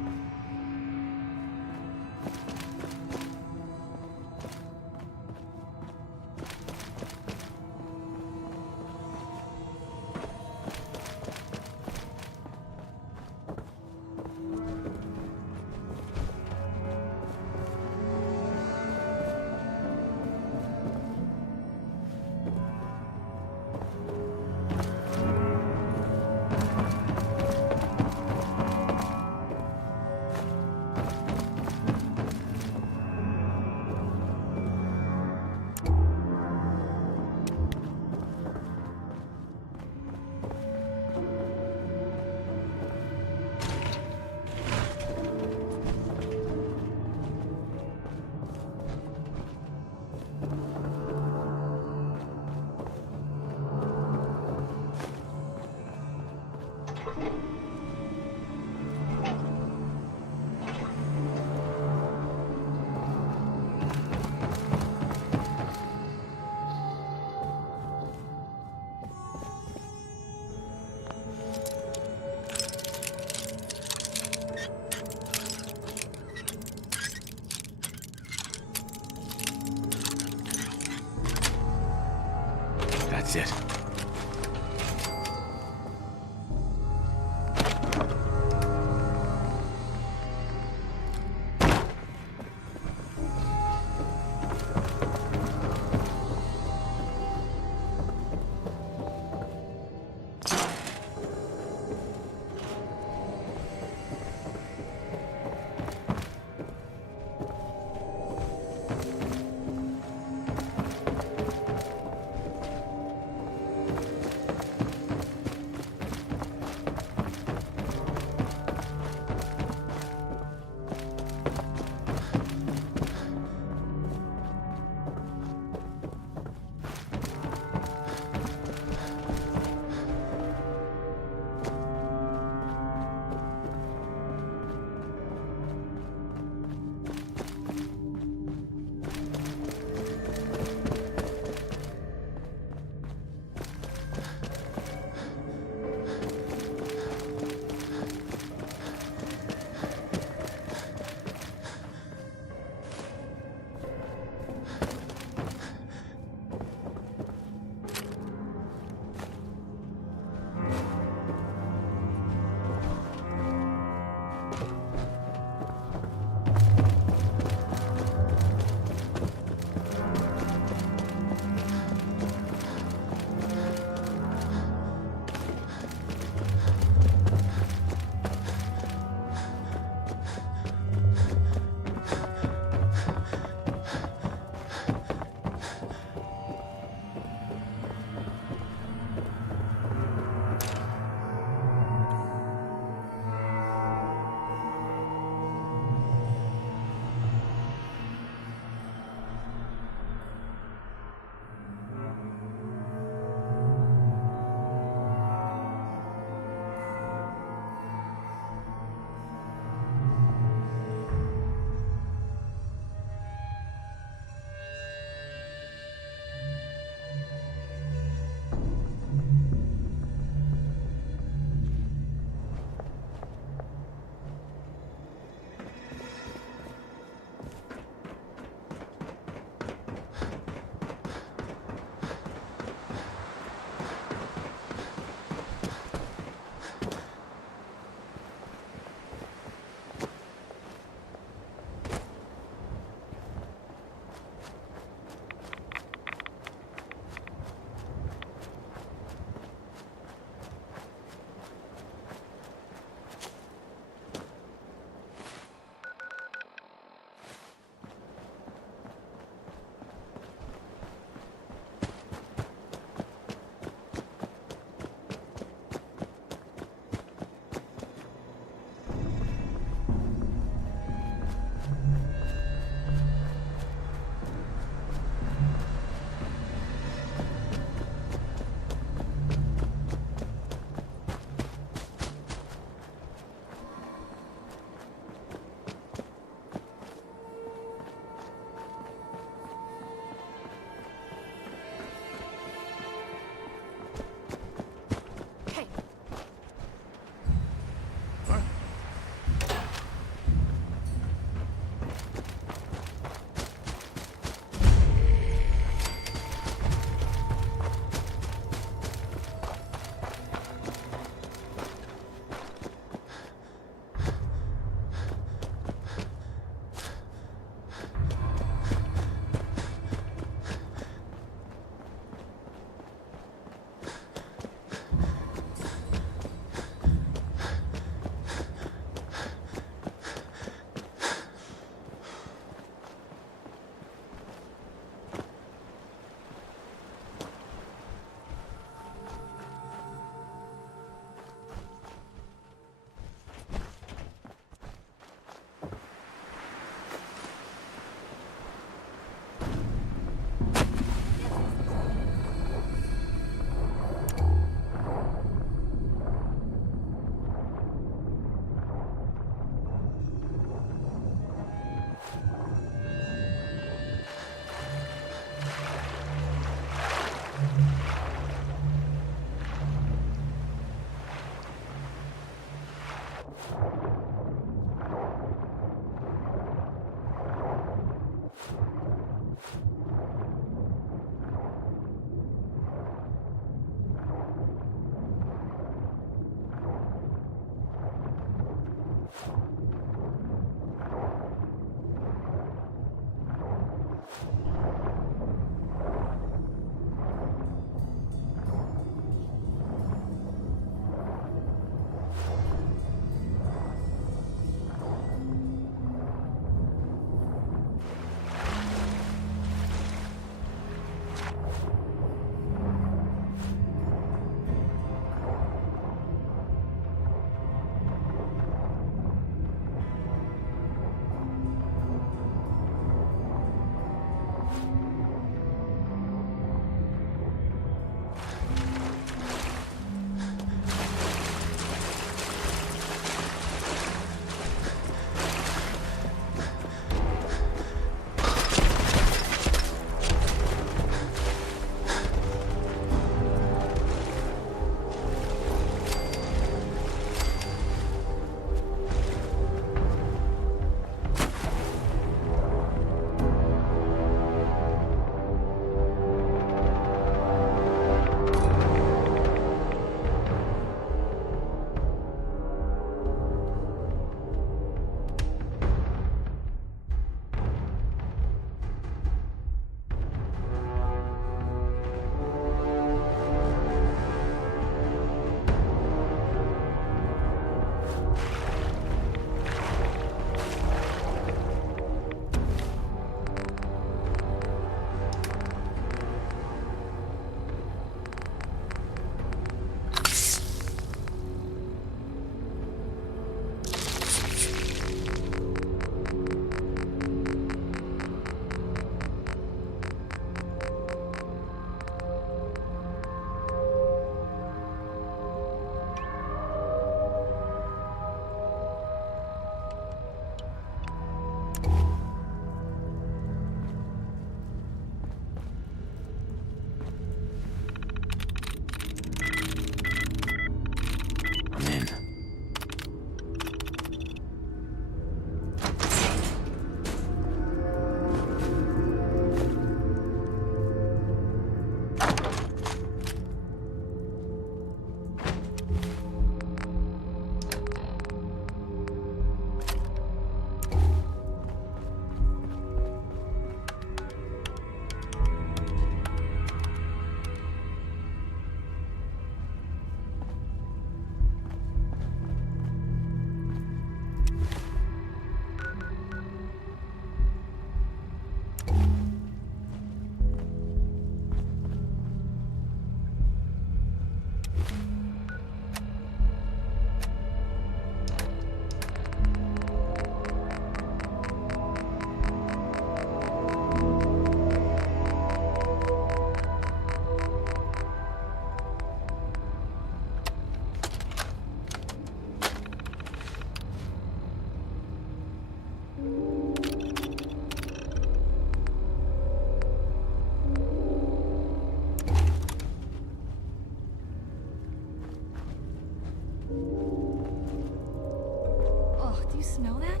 smell that?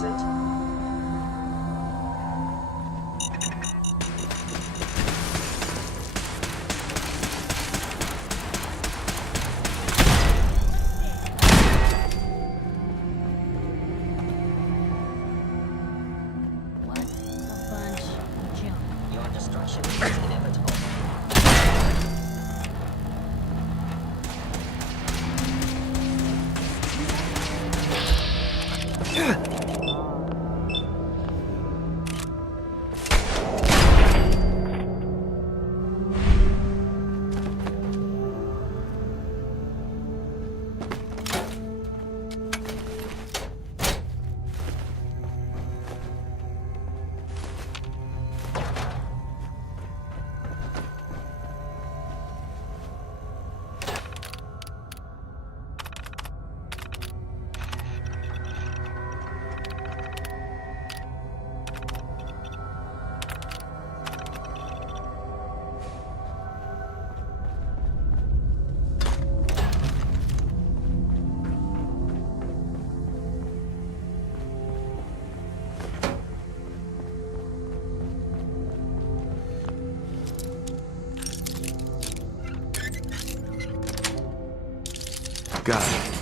present. What a bunch of junk. Your destruction is inevitable. Got it.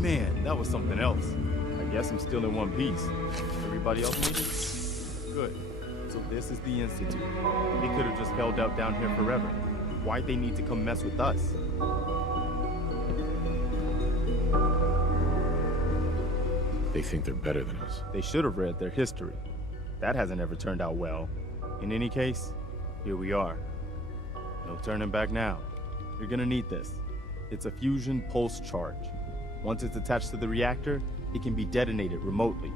Man, that was something else. I guess I'm still in one piece. Everybody else made it? Good. So this is the Institute. They could have just held out down here forever. Why'd they need to come mess with us? They think they're better than us. They should have read their history. That hasn't ever turned out well. In any case, here we are. No turning back now. You're gonna need this. It's a fusion pulse charge. Once it's attached to the reactor, it can be detonated remotely.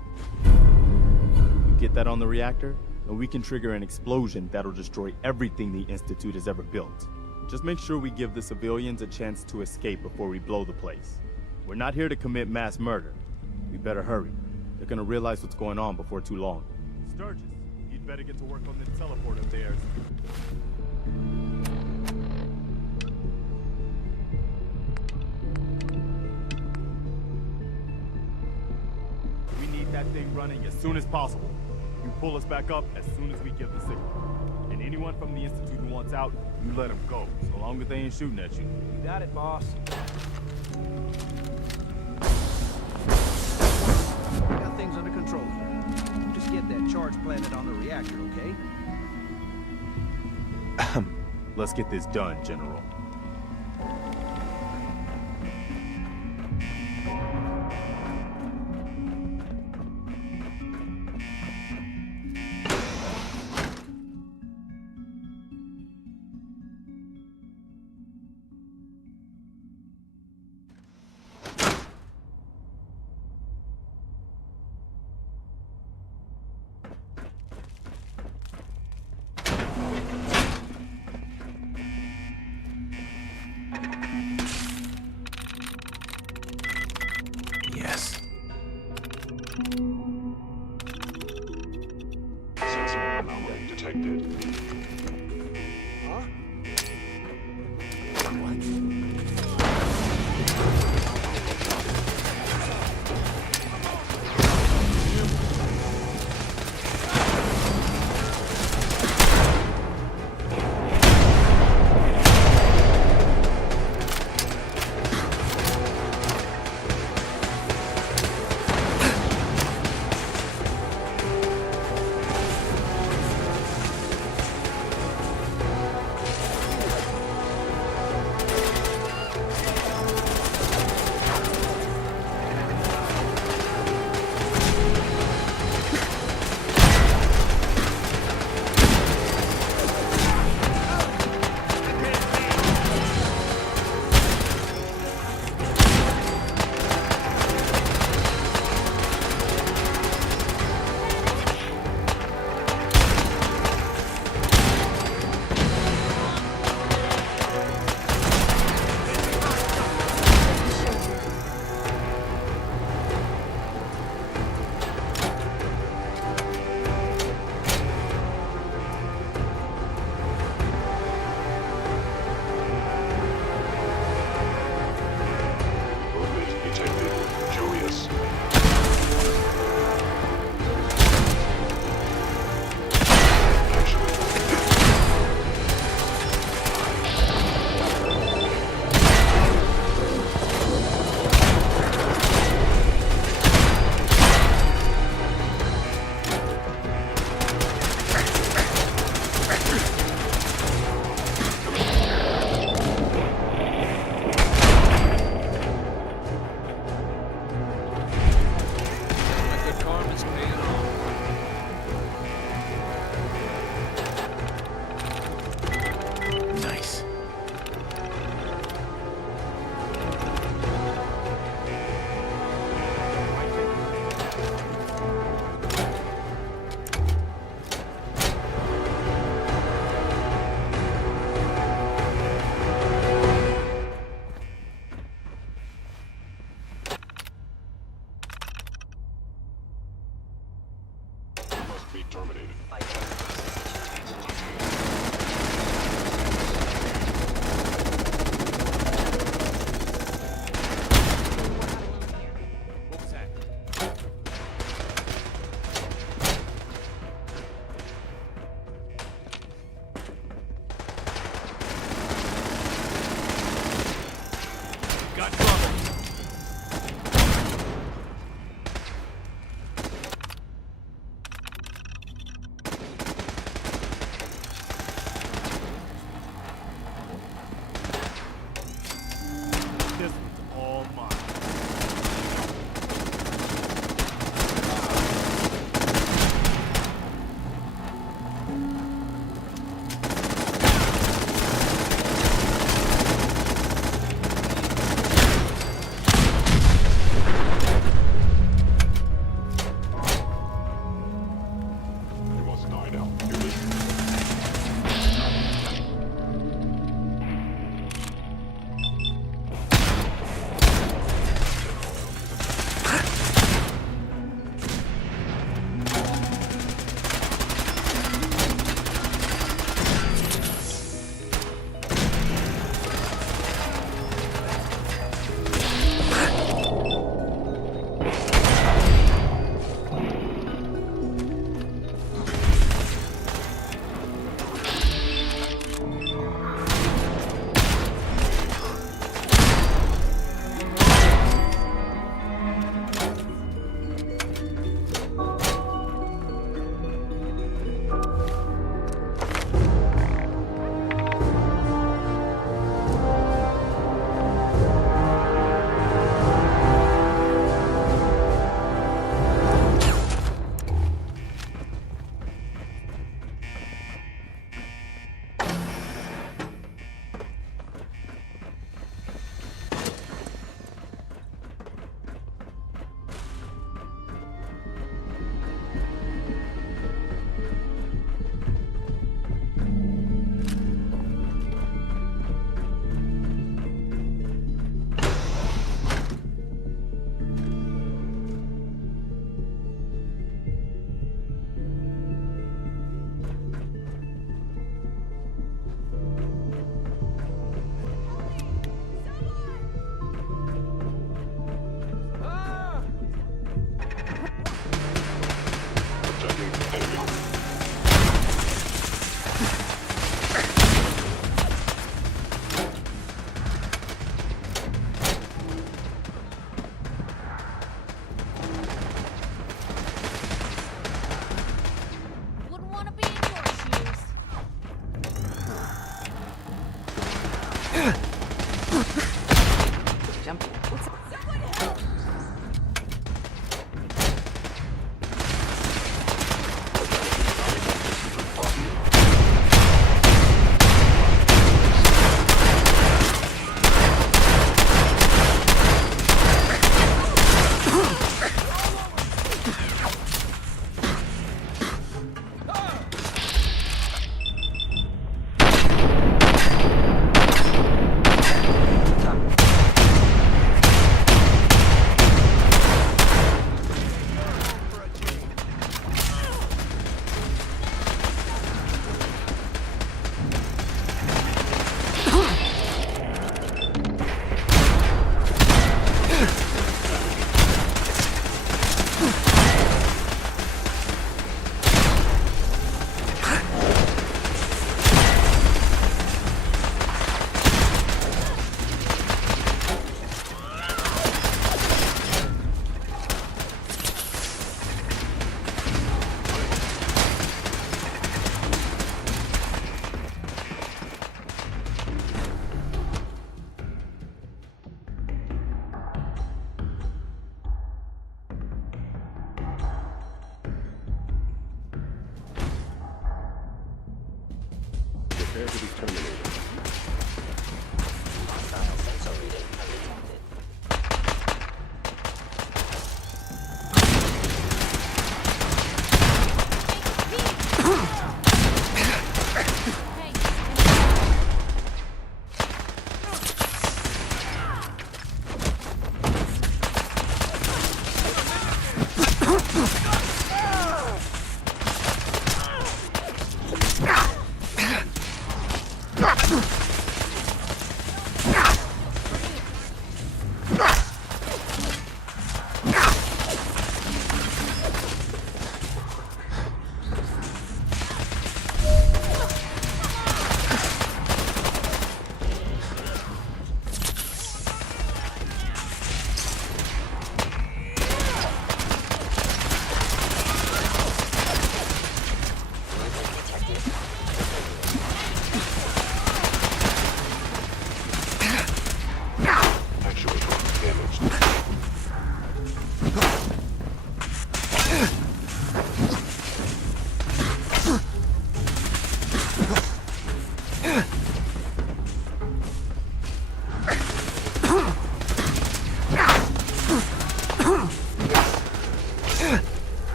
You get that on the reactor, and we can trigger an explosion that'll destroy everything the Institute has ever built. Just make sure we give the civilians a chance to escape before we blow the place. We're not here to commit mass murder. We better hurry. They're gonna realize what's going on before too long. Sturgis, you'd better get to work on the teleport of theirs. We need that thing running as soon as possible. You pull us back up as soon as we give the signal. And anyone from the Institute who wants out, you let them go, so long as they ain't shooting at you. You got it, boss. We got things under control here. Just get that charge planted on the reactor, okay? Let's get this done, General. Yes. Sensor anomaly detected. Be terminated. Got trouble. Wouldn't want to be in your shoes. Jump. What's up? Prepare to be terminated.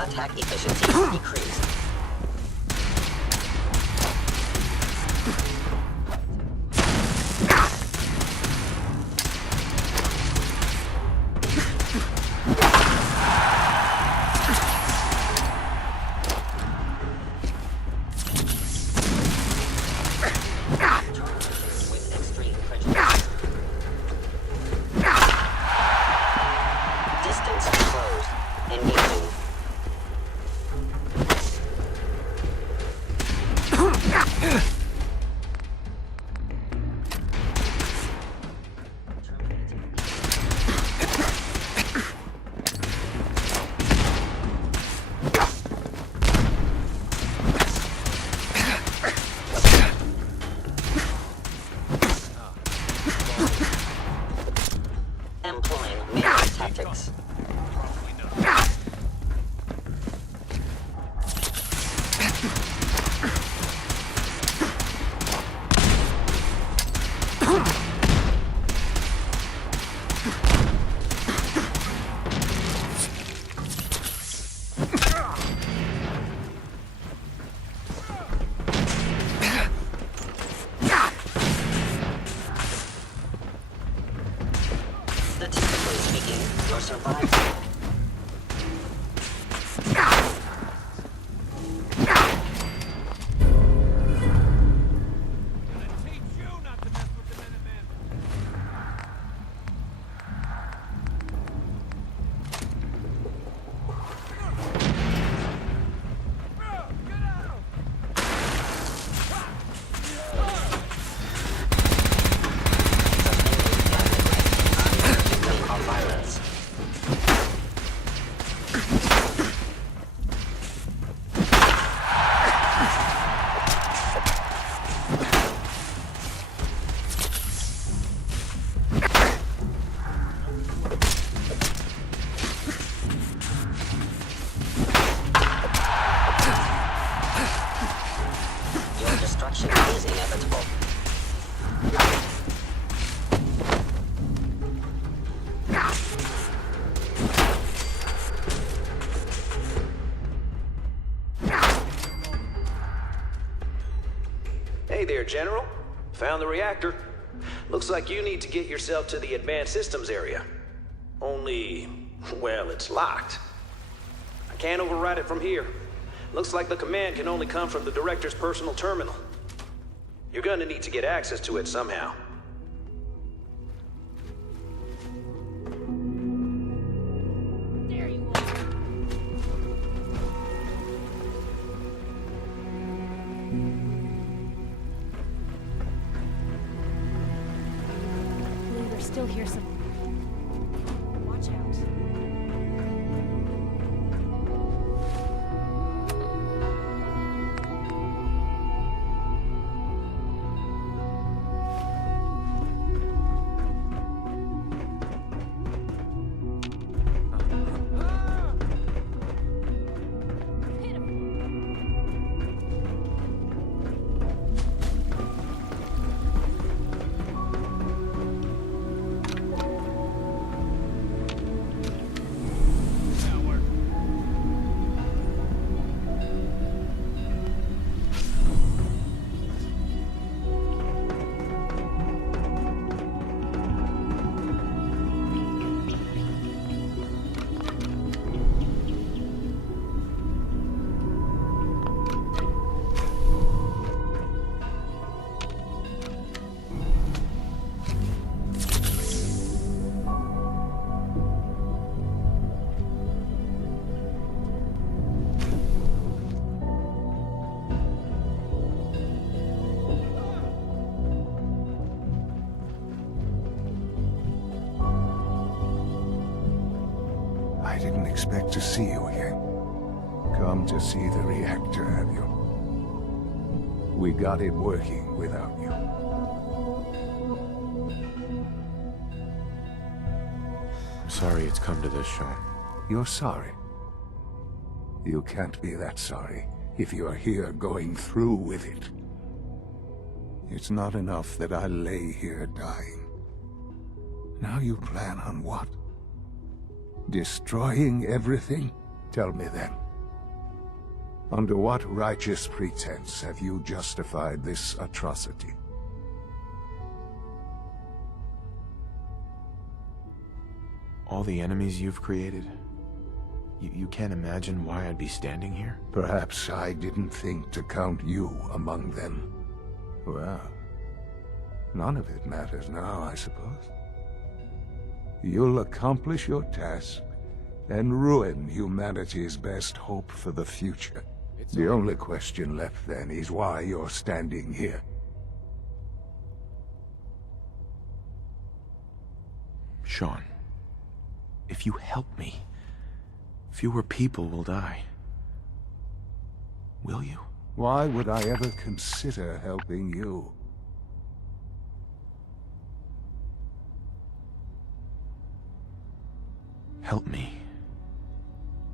Attack efficiency decreased. Employing mirror tactics. Statistically speaking, your survival. Your destruction is inevitable. Hey there, General. Found the reactor. Looks like you need to get yourself to the advanced systems area. Only, well, it's locked. I can't override it from here. Looks like the command can only come from the director's personal terminal. You're gonna need to get access to it somehow. There you are. I believe there's still here some. Watch out. I didn't expect to see you again. Come to see the reactor, have you? We got it working without you. I'm sorry it's come to this, Sean. You're sorry. You can't be that sorry if you're here going through with it. It's not enough that I lay here dying. Now you plan on what? Destroying everything? Tell me then. Under what righteous pretense have you justified this atrocity? All the enemies you've created? You can't imagine why I'd be standing here? Perhaps I didn't think to count you among them. Well, none of it matters now, I suppose. You'll accomplish your task and ruin humanity's best hope for the future. The only question left then is why you're standing here. Sean, if you help me, fewer people will die. Will you? Why would I ever consider helping you? Help me,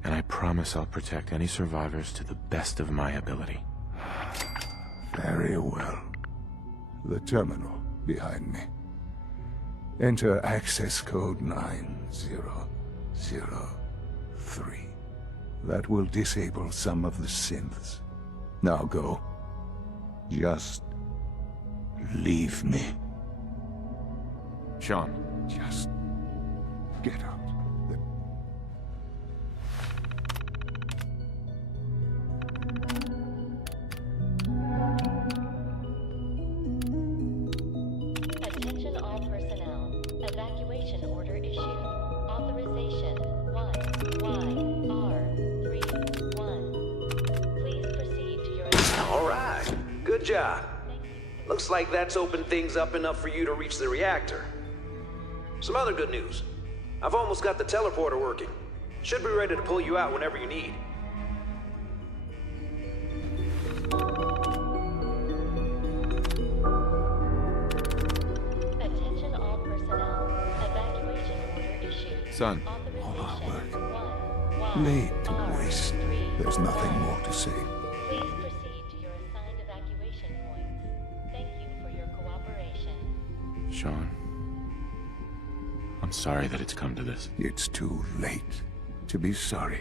and I promise I'll protect any survivors to the best of my ability. Very well. The terminal behind me. Enter access code 9003. That will disable some of the synths. Now go. Just leave me. Sean. Just get out. Attention all personnel. Evacuation order issued. Authorization 1YR31. Please proceed to your... All right. Good job. Looks like that's opened things up enough for you to reach the reactor. Some other good news. I've almost got the teleporter working. Should be ready to pull you out whenever you need. Attention all personnel. Evacuation order issued. Son. All our work laid to waste. There's nothing more to say. Please proceed to your assigned evacuation points. Thank you for your cooperation. Sean, I'm sorry that it's come to this. It's too late to be sorry.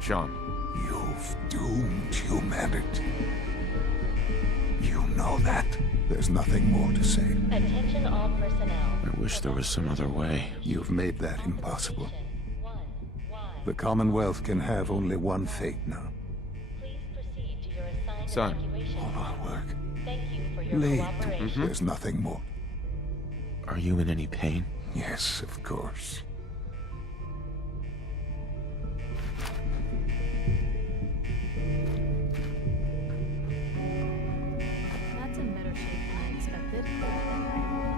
Sean. You've doomed humanity. You know that. There's nothing more to say. Attention all personnel. I wish there was some other way. You've made that impossible. The Commonwealth can have only one fate now. Please proceed to your assigned Son. evacuation All our points. work Thank you for your laid. cooperation. There's nothing more. Are you in any pain? Yes, of course. That's in better shape than I expected.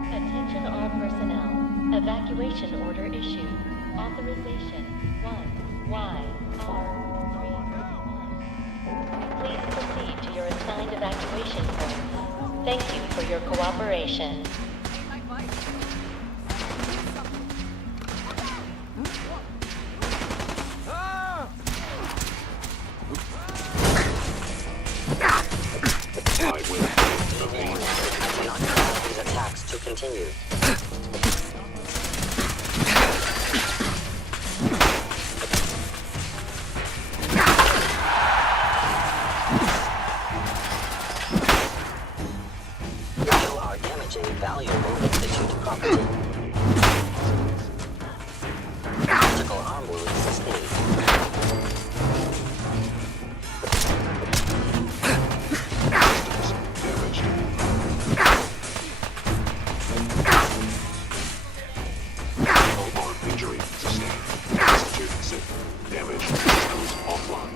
Attention all personnel. Evacuation order issued. Authorization 1YR31. Please proceed to your assigned evacuation points. Thank you for your cooperation. These attacks to continue. You are damaging valuable Institute property. Critical arm wound sustained. Injury sustained. Institute sick. Damage. Systems offline.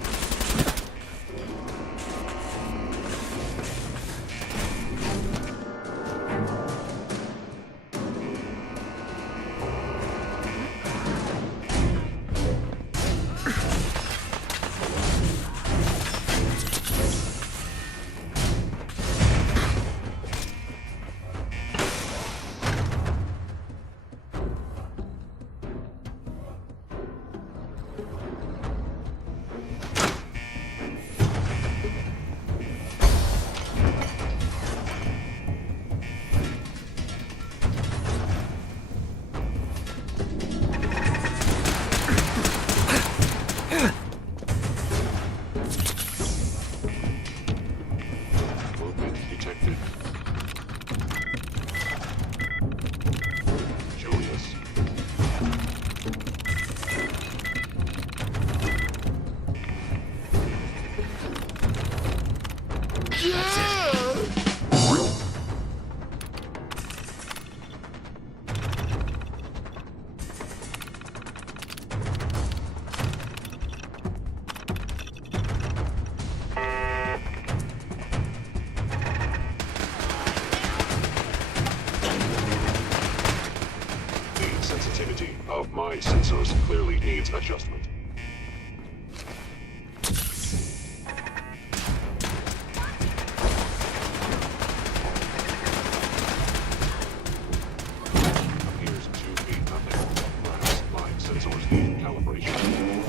Movement detected. Julius. needs adjustment. Appears to be nothing. Last line sensors need calibration.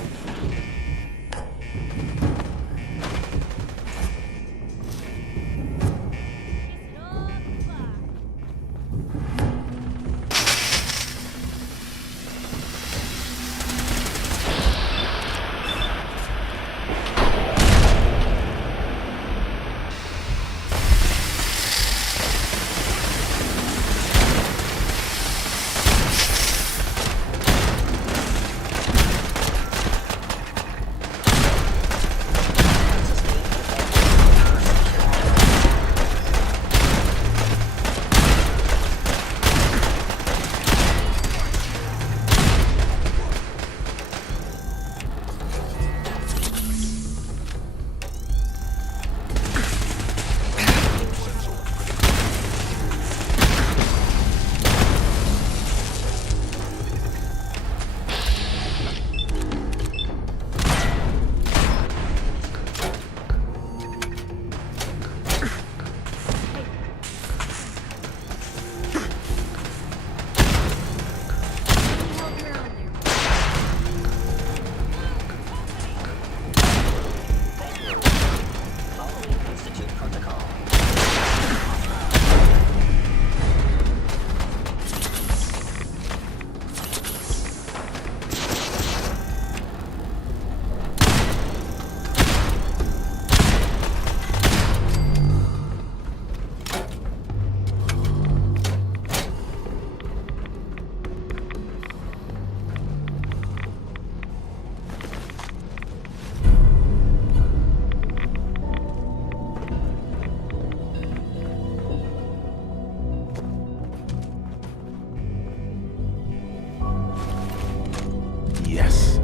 Yes.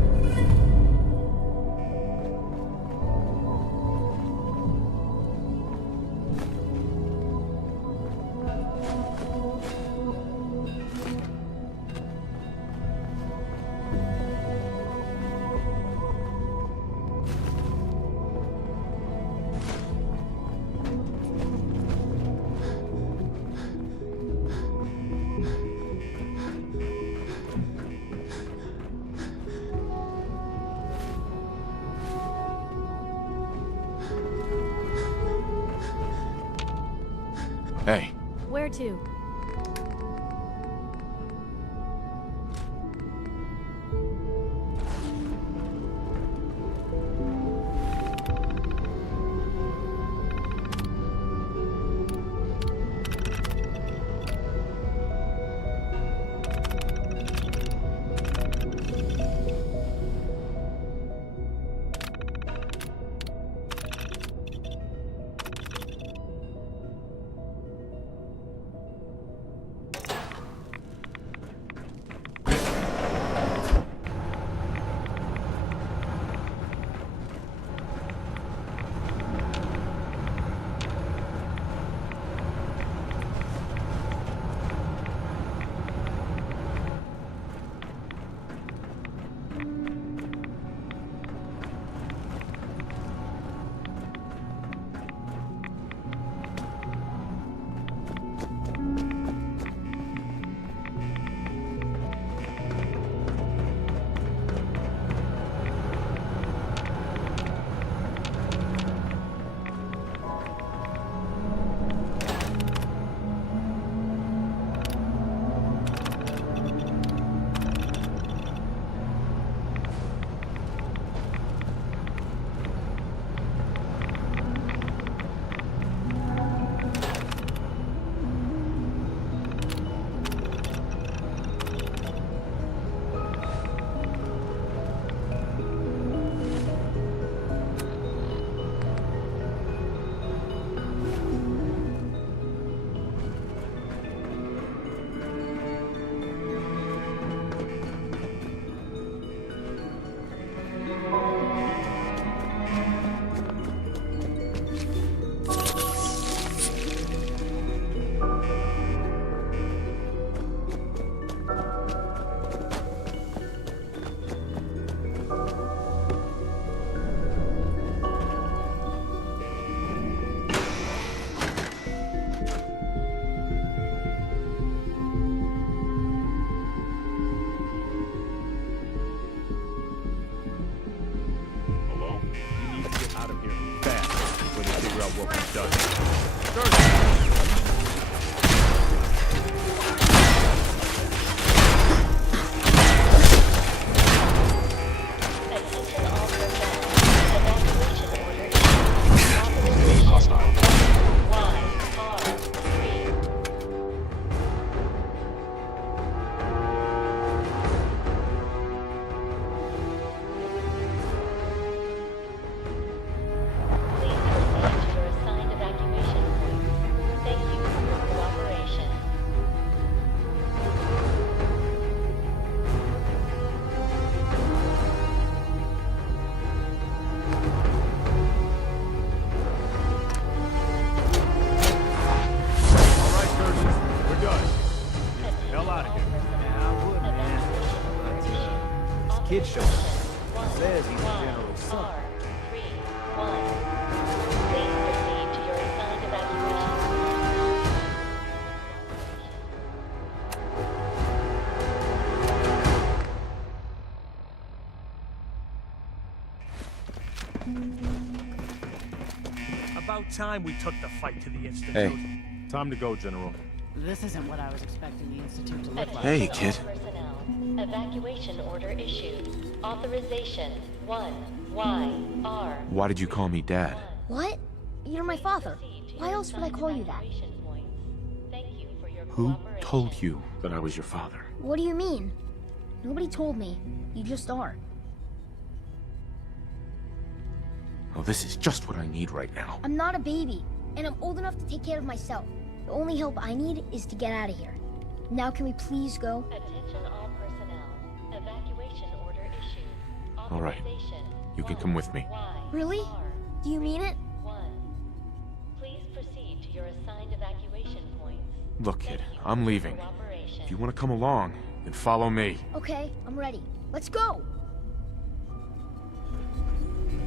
Hey. Where to? Kid show says he's generally son. About time we took the fight to the Institute. Hey, time to go, General. This isn't what I was expecting the Institute to look like. Hey, kid. Evacuation order issued. Authorization 1YR. Why did you call me Dad? What? You're my father. Why else would I call you that? Who told you that I was your father? What do you mean? Nobody told me. You just are. Oh, this is just what I need right now. I'm not a baby, and I'm old enough to take care of myself. The only help I need is to get out of here. Now can we please go? Attention all personnel. Evacuation order issued. All right. You can come with me. Really? Do you mean it? Please proceed to your assigned evacuation points. Look, kid, I'm leaving. If you want to come along, then follow me. Okay, I'm ready. Let's go!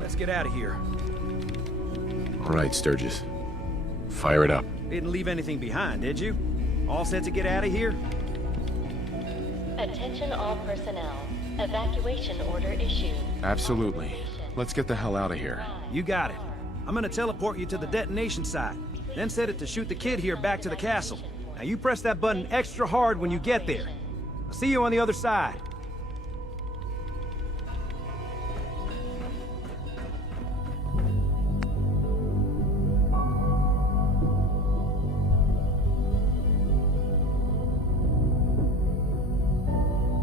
Let's get out of here. All right, Sturgis. Fire it up. Didn't leave anything behind, did you? All set to get out of here? Attention all personnel. Evacuation order issued. Absolutely. Let's get the hell out of here. You got it. I'm gonna teleport you to the detonation site, then set it to shoot the kid here back to the castle. Now you press that button extra hard when you get there. I'll see you on the other side.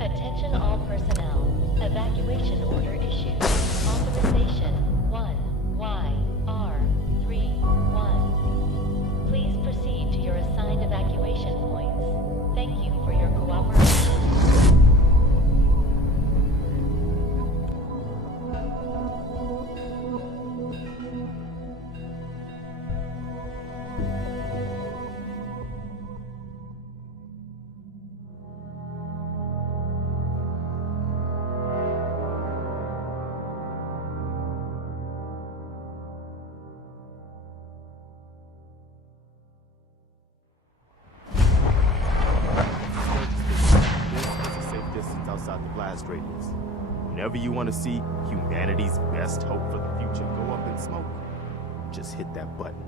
Attention all personnel. Evacuation order issued. Authorization 1YR31. Please proceed to your assigned evacuation points. Thank you for your cooperation. Outside the blast radius. Whenever you want to see humanity's best hope for the future go up in smoke, just hit that button.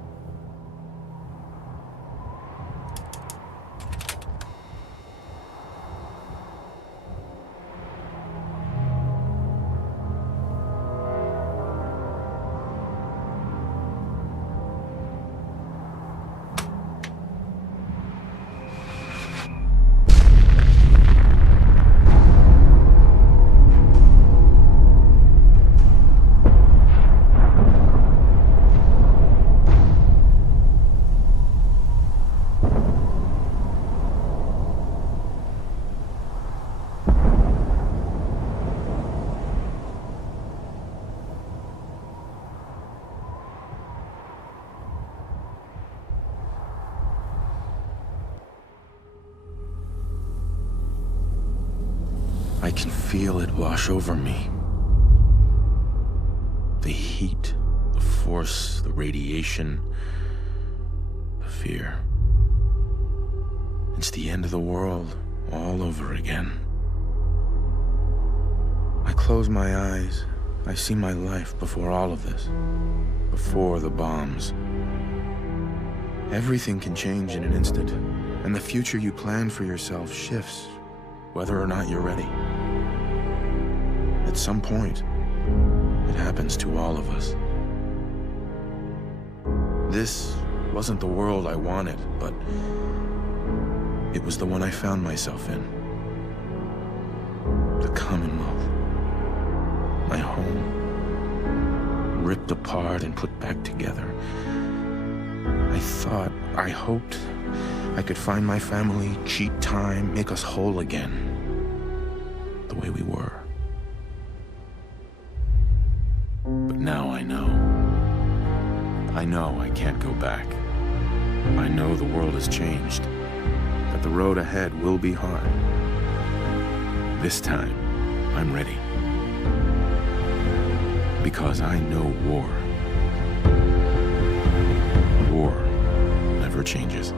I can feel it wash over me. The heat, the force, the radiation, the fear. It's the end of the world all over again. I close my eyes. I see my life before all of this. Before the bombs. Everything can change in an instant, and the future you plan for yourself shifts, whether or not you're ready. At some point, it happens to all of us. This wasn't the world I wanted, but it was the one I found myself in. The Commonwealth. My home. Ripped apart and put back together. I hoped I could find my family, cheat time, make us whole again. The way we were. But now I know. I know I can't go back. I know the world has changed. That the road ahead will be hard. This time, I'm ready. Because I know war. War never changes.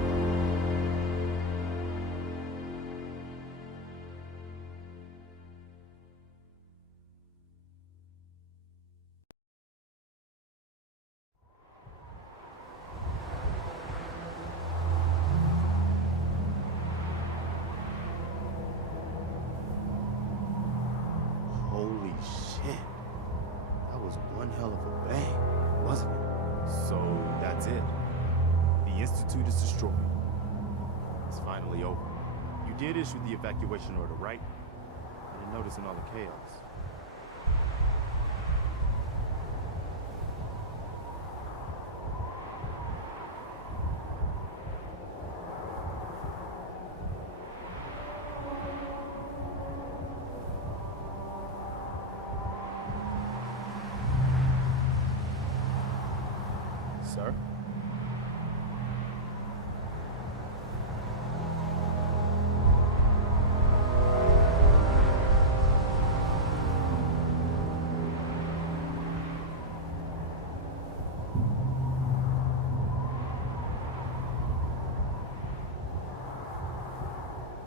Holy shit. That was one hell of a bang, wasn't it? So that's it. The Institute is destroyed. It's finally over. You did issue the evacuation order, right? I didn't notice in all the chaos. Sir?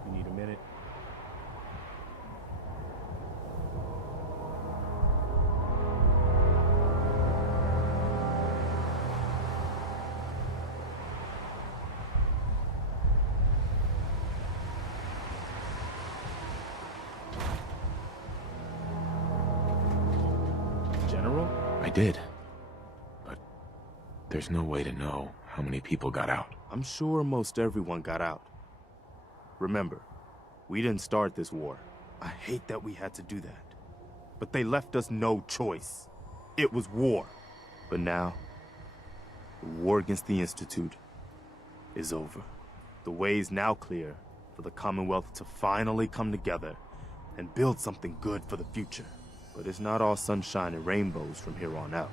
You need a minute? General? I did. But there's no way to know how many people got out. I'm sure most everyone got out. Remember, we didn't start this war. I hate that we had to do that. But they left us no choice. It was war. But now, the war against the Institute is over. The way is now clear for the Commonwealth to finally come together and build something good for the future. But it's not all sunshine and rainbows from here on out.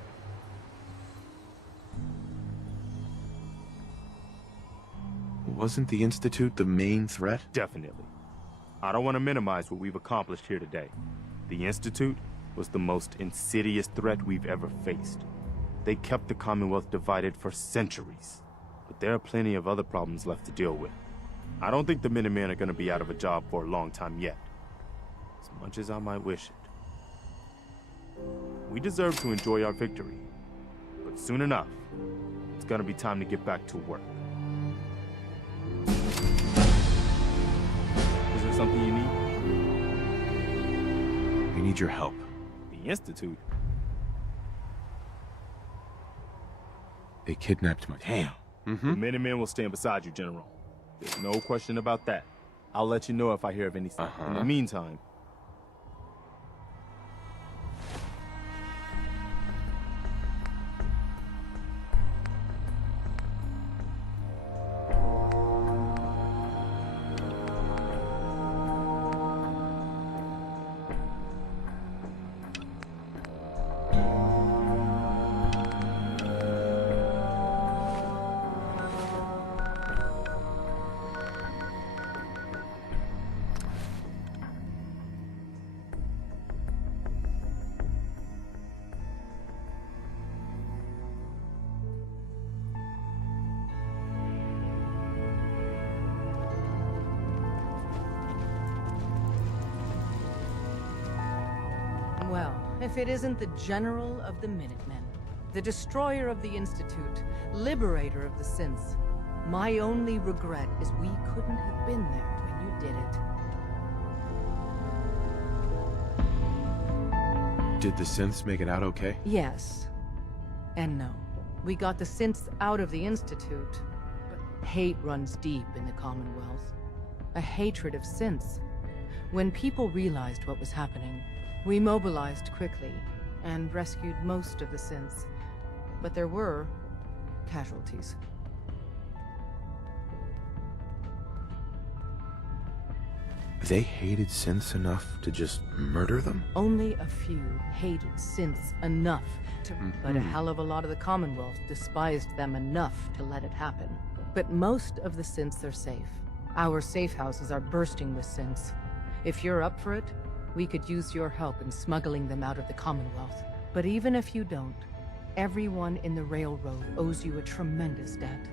Wasn't the Institute the main threat? Definitely. I don't want to minimize what we've accomplished here today. The Institute was the most insidious threat we've ever faced. They kept the Commonwealth divided for centuries. But there are plenty of other problems left to deal with. I don't think the Minutemen are going to be out of a job for a long time yet. As much as I might wish it. We deserve to enjoy our victory. But soon enough, it's going to be time to get back to work. Is there something you need? We need your help. The Institute? They kidnapped my... Damn. The Minutemen will stand beside you, General. There's no question about that. I'll let you know if I hear of anything. In the meantime... Well, if it isn't the General of the Minutemen, the destroyer of the Institute, liberator of the synths, My only regret is we couldn't have been there when you did it. Did the synths make it out okay? Yes. And no. We got the synths out of the Institute, but hate runs deep in the Commonwealth. A hatred of synths. When people realized what was happening, we mobilized quickly and rescued most of the synths. But there were casualties. They hated synths enough to just murder them? Only a few hated synths enough to... But a hell of a lot of the Commonwealth despised them enough to let it happen. But most of the synths are safe. Our safe houses are bursting with synths. If you're up for it, we could use your help in smuggling them out of the Commonwealth. But even if you don't, everyone in the railroad owes you a tremendous debt.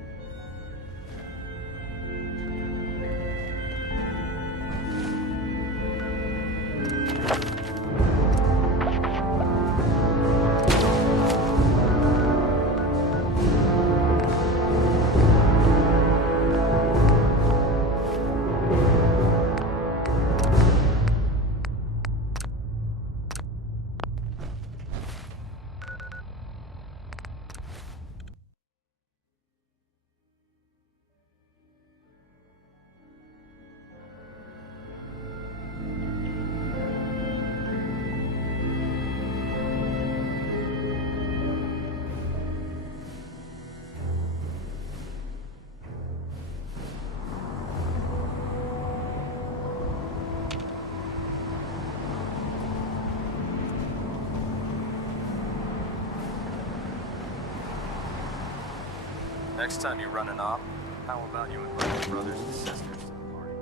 Next time you run an op, how about you invite your brothers and sisters to the party?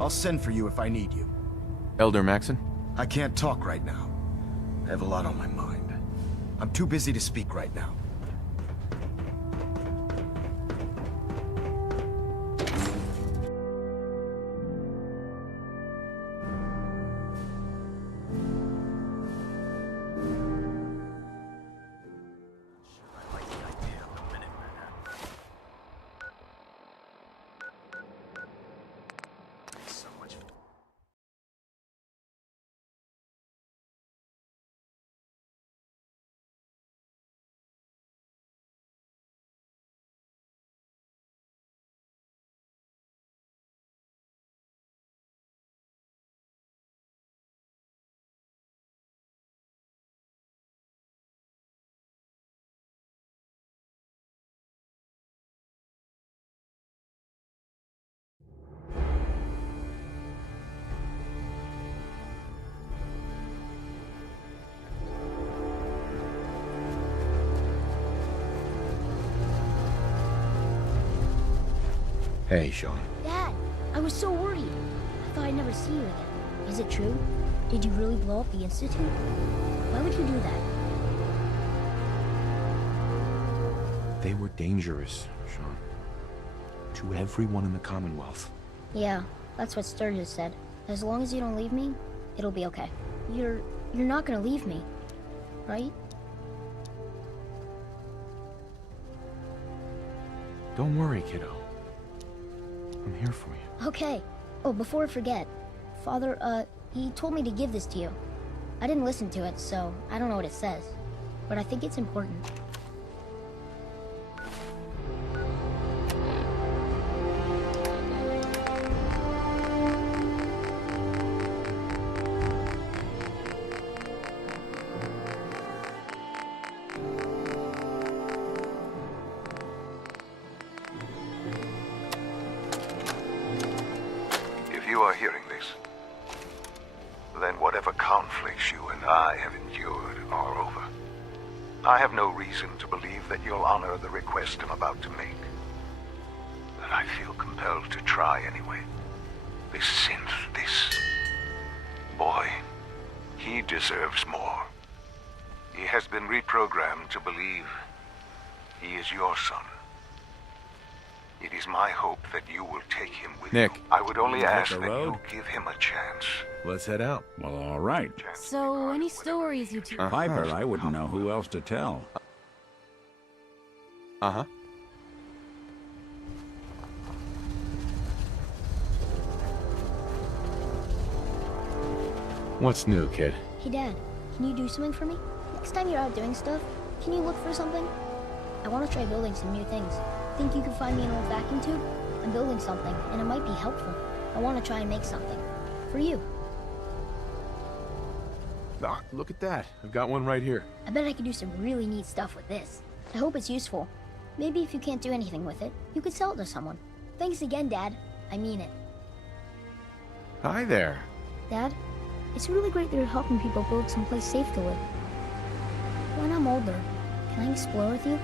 I'll send for you if I need you. Elder Maxon? I can't talk right now. I have a lot on my mind. I'm too busy to speak right now. Hey, Sean. Dad, I was so worried. I thought I'd never see you again. Is it true? Did you really blow up the Institute? Why would you do that? They were dangerous, Sean. To everyone in the Commonwealth. Yeah, that's what Sturgis said. As long as you don't leave me, it'll be okay. You're not gonna leave me, right? Don't worry, kiddo. I'm here for you. Okay. Oh, before I forget, Father, he told me to give this to you. I didn't listen to it, so I don't know what it says. But I think it's important. If you are hearing this, then whatever conflicts you and I have endured are over. I have no reason to believe that you'll honor the request I'm about to make. But I feel compelled to try anyway. This synth, this boy, he deserves more. He has been reprogrammed to believe he is your son. It is my hope that you will take him with Nick, you. I would only you hit ask the that road? you give him a chance. Let's head out. Well, all right. So, any stories you two... Piper, I wouldn't know who else to tell. Uh-huh. What's new, kid? Hey, Dad, can you do something for me? Next time you're out doing stuff, can you look for something? I want to try building some new things. Think you could find me an old vacuum tube? I'm building something, and it might be helpful. I want to try and make something. For you. Ah, look at that. I've got one right here. I bet I could do some really neat stuff with this. I hope it's useful. Maybe if you can't do anything with it, you could sell it to someone. Thanks again, Dad. I mean it. Hi there. Dad, it's really great that you're helping people build someplace safe to live. When I'm older, can I explore with you?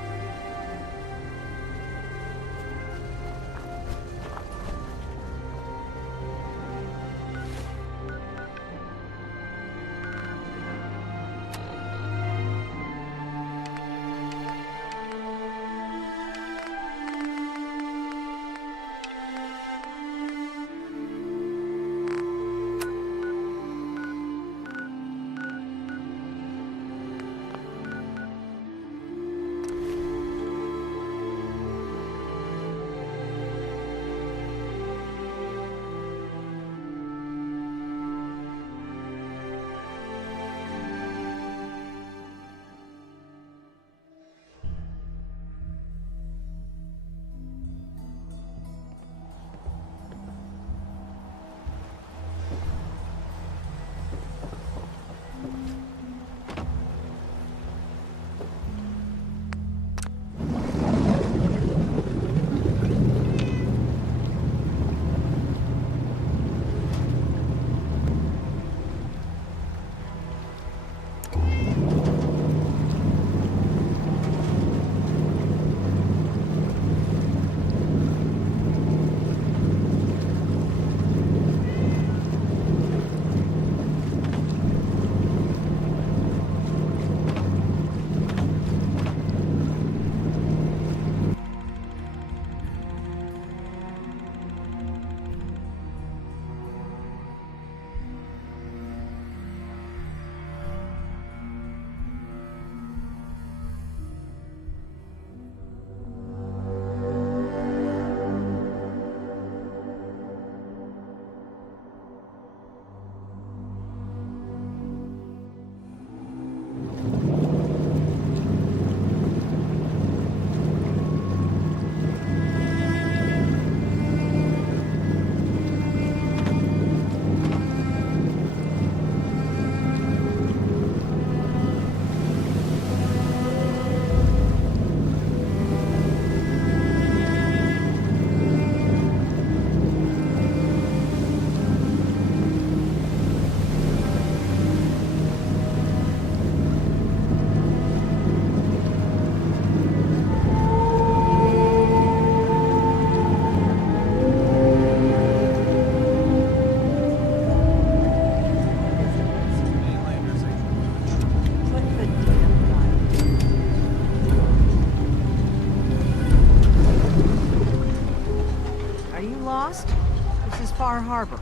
Far Harbor.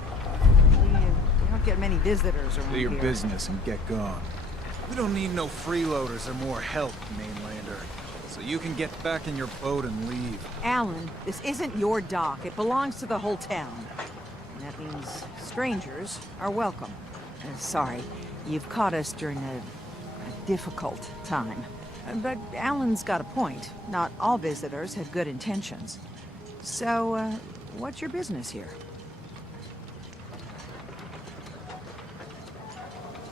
We don't get many visitors around Do your here. business and get gone. We don't need no freeloaders or more help, mainlander. So you can get back in your boat and leave. Alan, this isn't your dock. It belongs to the whole town. And that means strangers are welcome. Sorry, you've caught us during a difficult time. But Alan's got a point. Not all visitors have good intentions. So, what's your business here?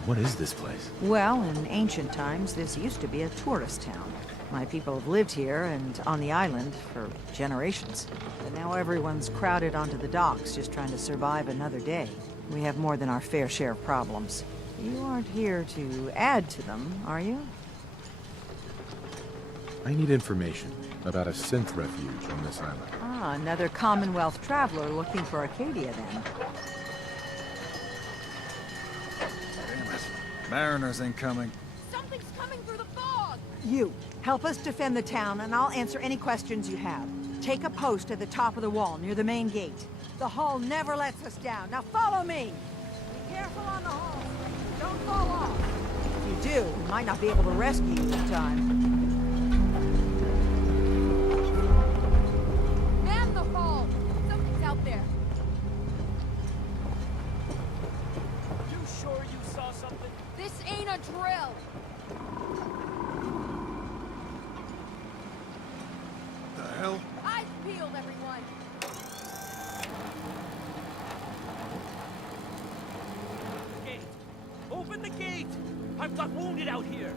What is this place? Well, in ancient times, this used to be a tourist town. My people have lived here and on the island for generations. But now everyone's crowded onto the docks just trying to survive another day. We have more than our fair share of problems. You aren't here to add to them, are you? I need information about a synth refuge on this island. Ah, another Commonwealth traveler looking for Acadia, then. Damn it. Mariners incoming. Something's coming through the fog! You, help us defend the town, and I'll answer any questions you have. Take a post at the top of the wall, near the main gate. The hull never lets us down. Now follow me! Be careful on the hull. Don't fall off. If you do, we might not be able to rescue you in time. Man the hull! Something's out there. You sure you saw something? This ain't a drill! The hell? Eyes peeled, everyone! Gate! Open the gate! I've got wounded out here!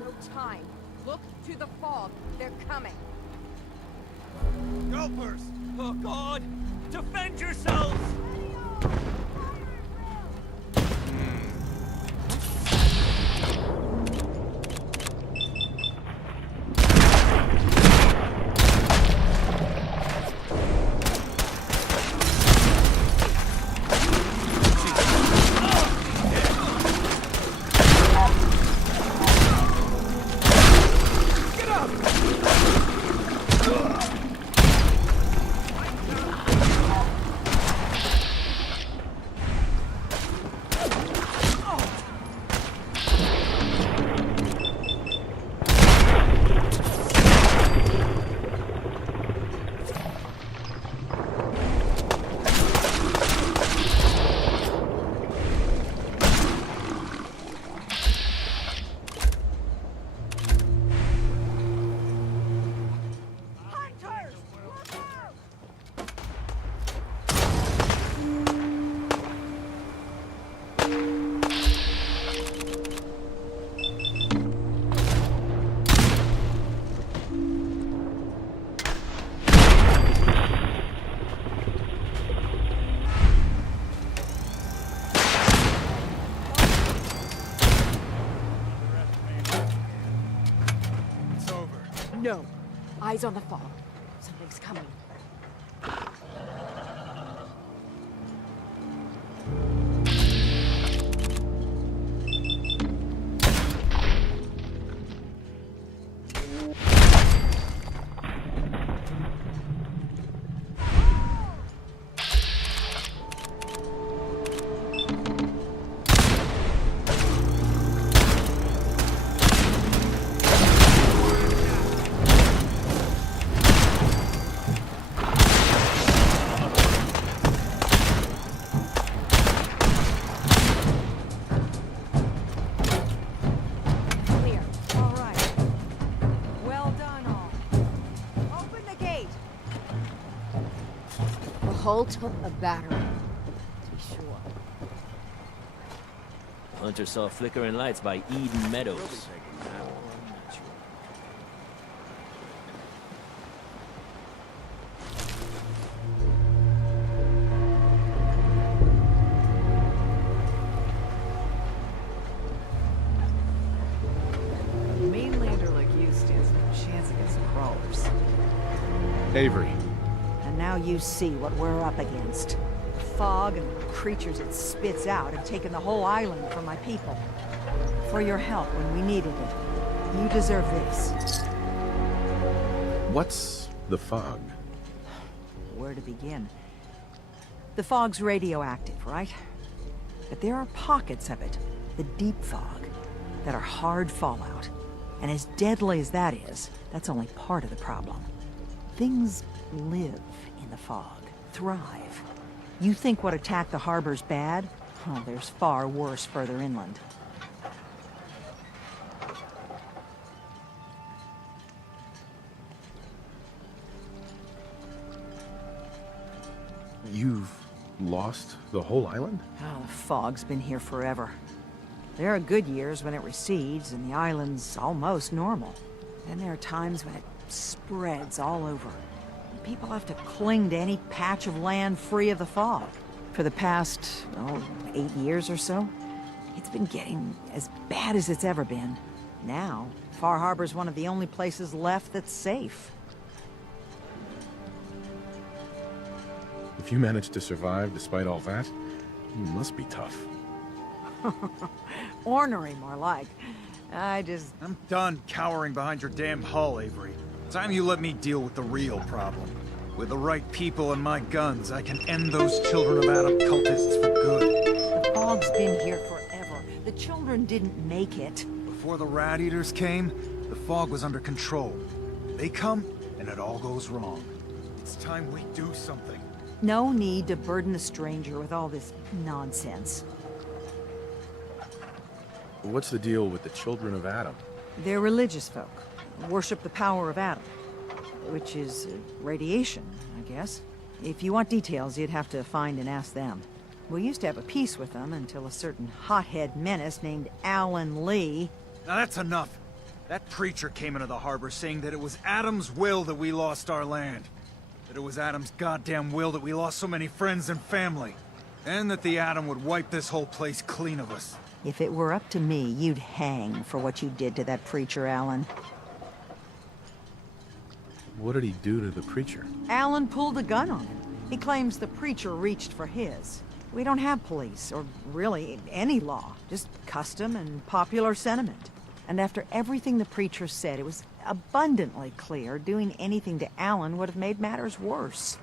No time. Look to the fog. They're coming. Helpers! Oh God! Defend yourselves! No. Eyes on the fog. Something's coming. Hull took a battery, to be sure. Hunter saw flickering lights by Eden Meadows. A mainlander like you stands no chance against crawlers. Avery. And now you see what we're up against. The fog and the creatures it spits out have taken the whole island from my people. For your help when we needed it. You deserve this. What's the fog? Where to begin? The fog's radioactive, right? But there are pockets of it, the deep fog, that are hard fallout. And as deadly as that is, that's only part of the problem. Things live in the fog, thrive. You think what attacked the harbor's bad? Oh, there's far worse further inland. You've lost the whole island? Oh, the fog's been here forever. There are good years when it recedes and the island's almost normal. Then there are times when it spreads all over. People have to cling to any patch of land free of the fog. For the past, 8 years or so, it's been getting as bad as it's ever been. Now, Far Harbor's one of the only places left that's safe. If you managed to survive despite all that, you must be tough. Ornery, more like. I'm done cowering behind your damn hull, Avery. Time you let me deal with the real problem. With the right people and my guns, I can end those Children of Adam cultists for good. The fog's been here forever. The children didn't make it. Before the rat eaters came, the fog was under control. They come, and it all goes wrong. It's time we do something. No need to burden the stranger with all this nonsense. What's the deal with the Children of Adam? They're religious folk. Worship the power of Adam. Which is radiation, I guess. If you want details, you'd have to find and ask them. We used to have a peace with them until a certain hothead menace named Alan Lee... Now that's enough. That preacher came into the harbor saying that it was Adam's will that we lost our land. That it was Adam's goddamn will that we lost so many friends and family. And that the Atom would wipe this whole place clean of us. If it were up to me, you'd hang for what you did to that preacher, Alan. What did he do to the preacher? Alan pulled a gun on him. He claims the preacher reached for his. We don't have police, or really any law. Just custom and popular sentiment. And after everything the preacher said, it was abundantly clear doing anything to Alan would have made matters worse.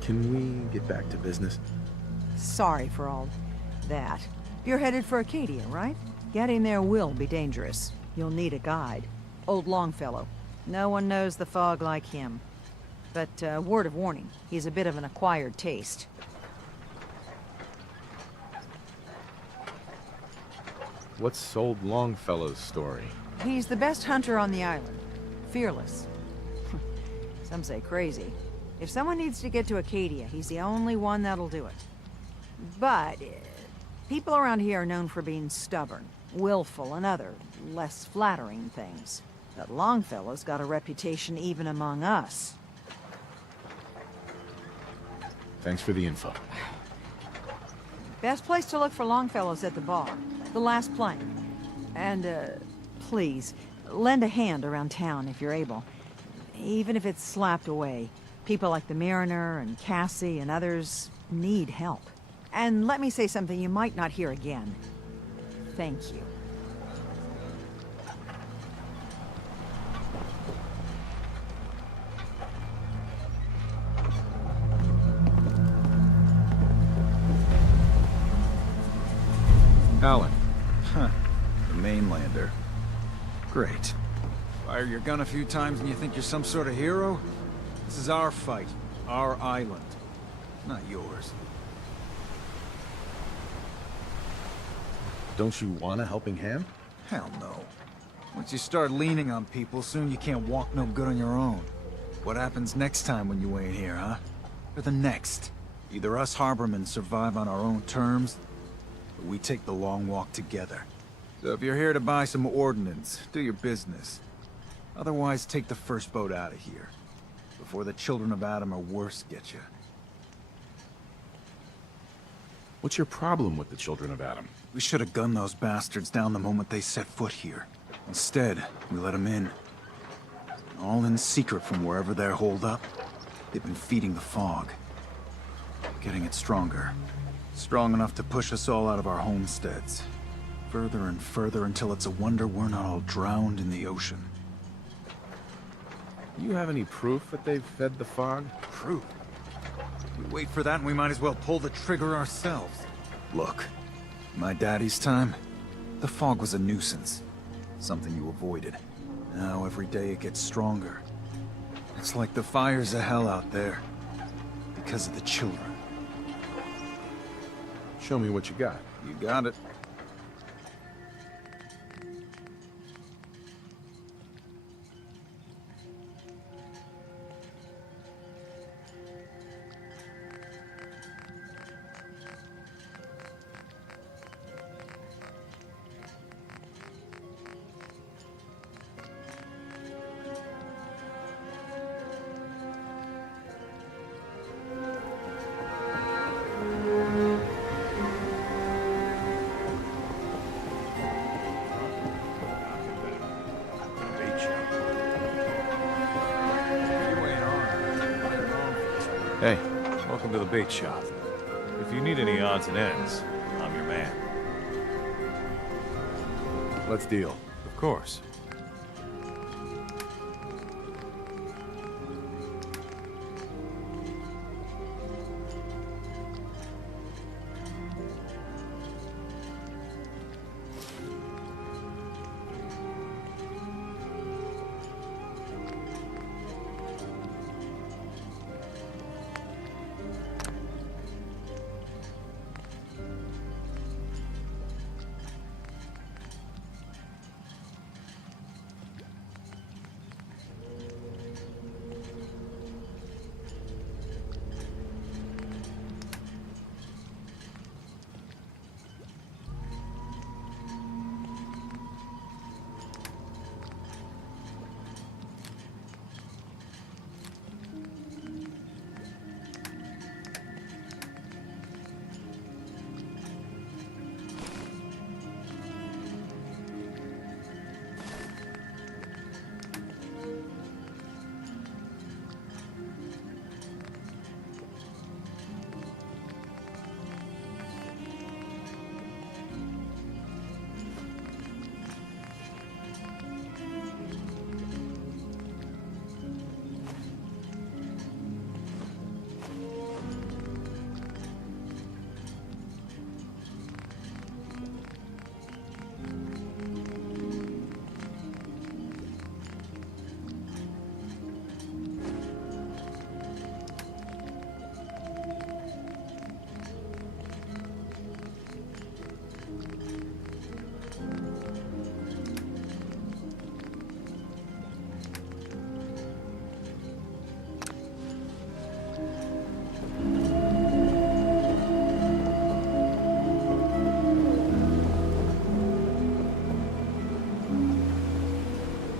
Can we get back to business? Sorry for all that. You're headed for Acadia, right? Getting there will be dangerous. You'll need a guide. Old Longfellow. No one knows the fog like him. But, word of warning, he's a bit of an acquired taste. What's old Longfellow's story? He's the best hunter on the island. Fearless. Some say crazy. If someone needs to get to Acadia, he's the only one that'll do it. But, people around here are known for being stubborn, willful, and other, less flattering things. But Longfellow's got a reputation even among us. Thanks for the info. Best place to look for Longfellow's at the bar. The last plank. And, please, lend a hand around town if you're able. Even if it's slapped away. People like the Mariner and Cassie and others need help. And let me say something you might not hear again. Thank you. Alan. Huh. The mainlander. Great. Fire your gun a few times and you think you're some sort of hero? This is our fight. Our island. Not yours. Don't you want a helping hand? Hell no. Once you start leaning on people, soon you can't walk no good on your own. What happens next time when you ain't here, huh? Or the next? Either us harbormen survive on our own terms, or we take the long walk together. So if you're here to buy some ordnance, do your business. Otherwise, take the first boat out of here. Before the Children of Adam or worse get you. What's your problem with the Children of Adam? We should have gunned those bastards down the moment they set foot here. Instead, we let them in. All in secret from wherever they're holed up. They've been feeding the fog. Getting it stronger. Strong enough to push us all out of our homesteads. Further and further until it's a wonder we're not all drowned in the ocean. You have any proof that they've fed the fog? Proof? We wait for that and we might as well pull the trigger ourselves. Look, my daddy's time, the fog was a nuisance. Something you avoided. Now every day it gets stronger. It's like the fires of hell out there. Because of the children. Show me what you got. You got it. Hey, welcome to the bait shop. If you need any odds and ends, I'm your man. Let's deal. Of course.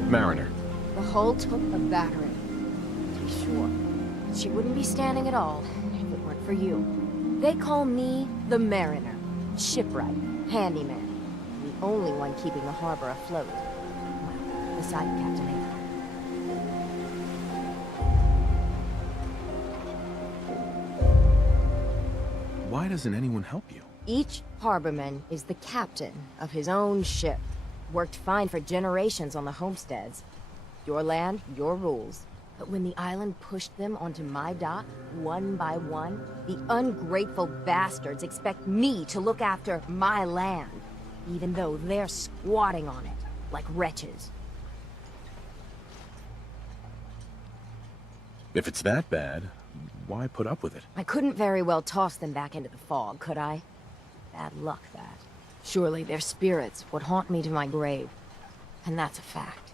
Mariner. The hull took a battering, to be sure. She wouldn't be standing at all if it weren't for you. They call me the Mariner, shipwright, handyman, the only one keeping the harbor afloat. Well, beside Captain Avery. Why doesn't anyone help you? Each harborman is the captain of his own ship. Worked fine for generations on the homesteads. Your land, your rules. But when the island pushed them onto my dock, one by one, the ungrateful bastards expect me to look after my land, even though they're squatting on it, like wretches. If it's that bad, why put up with it? I couldn't very well toss them back into the fog, could I? Bad luck, that. Surely their spirits would haunt me to my grave. And that's a fact.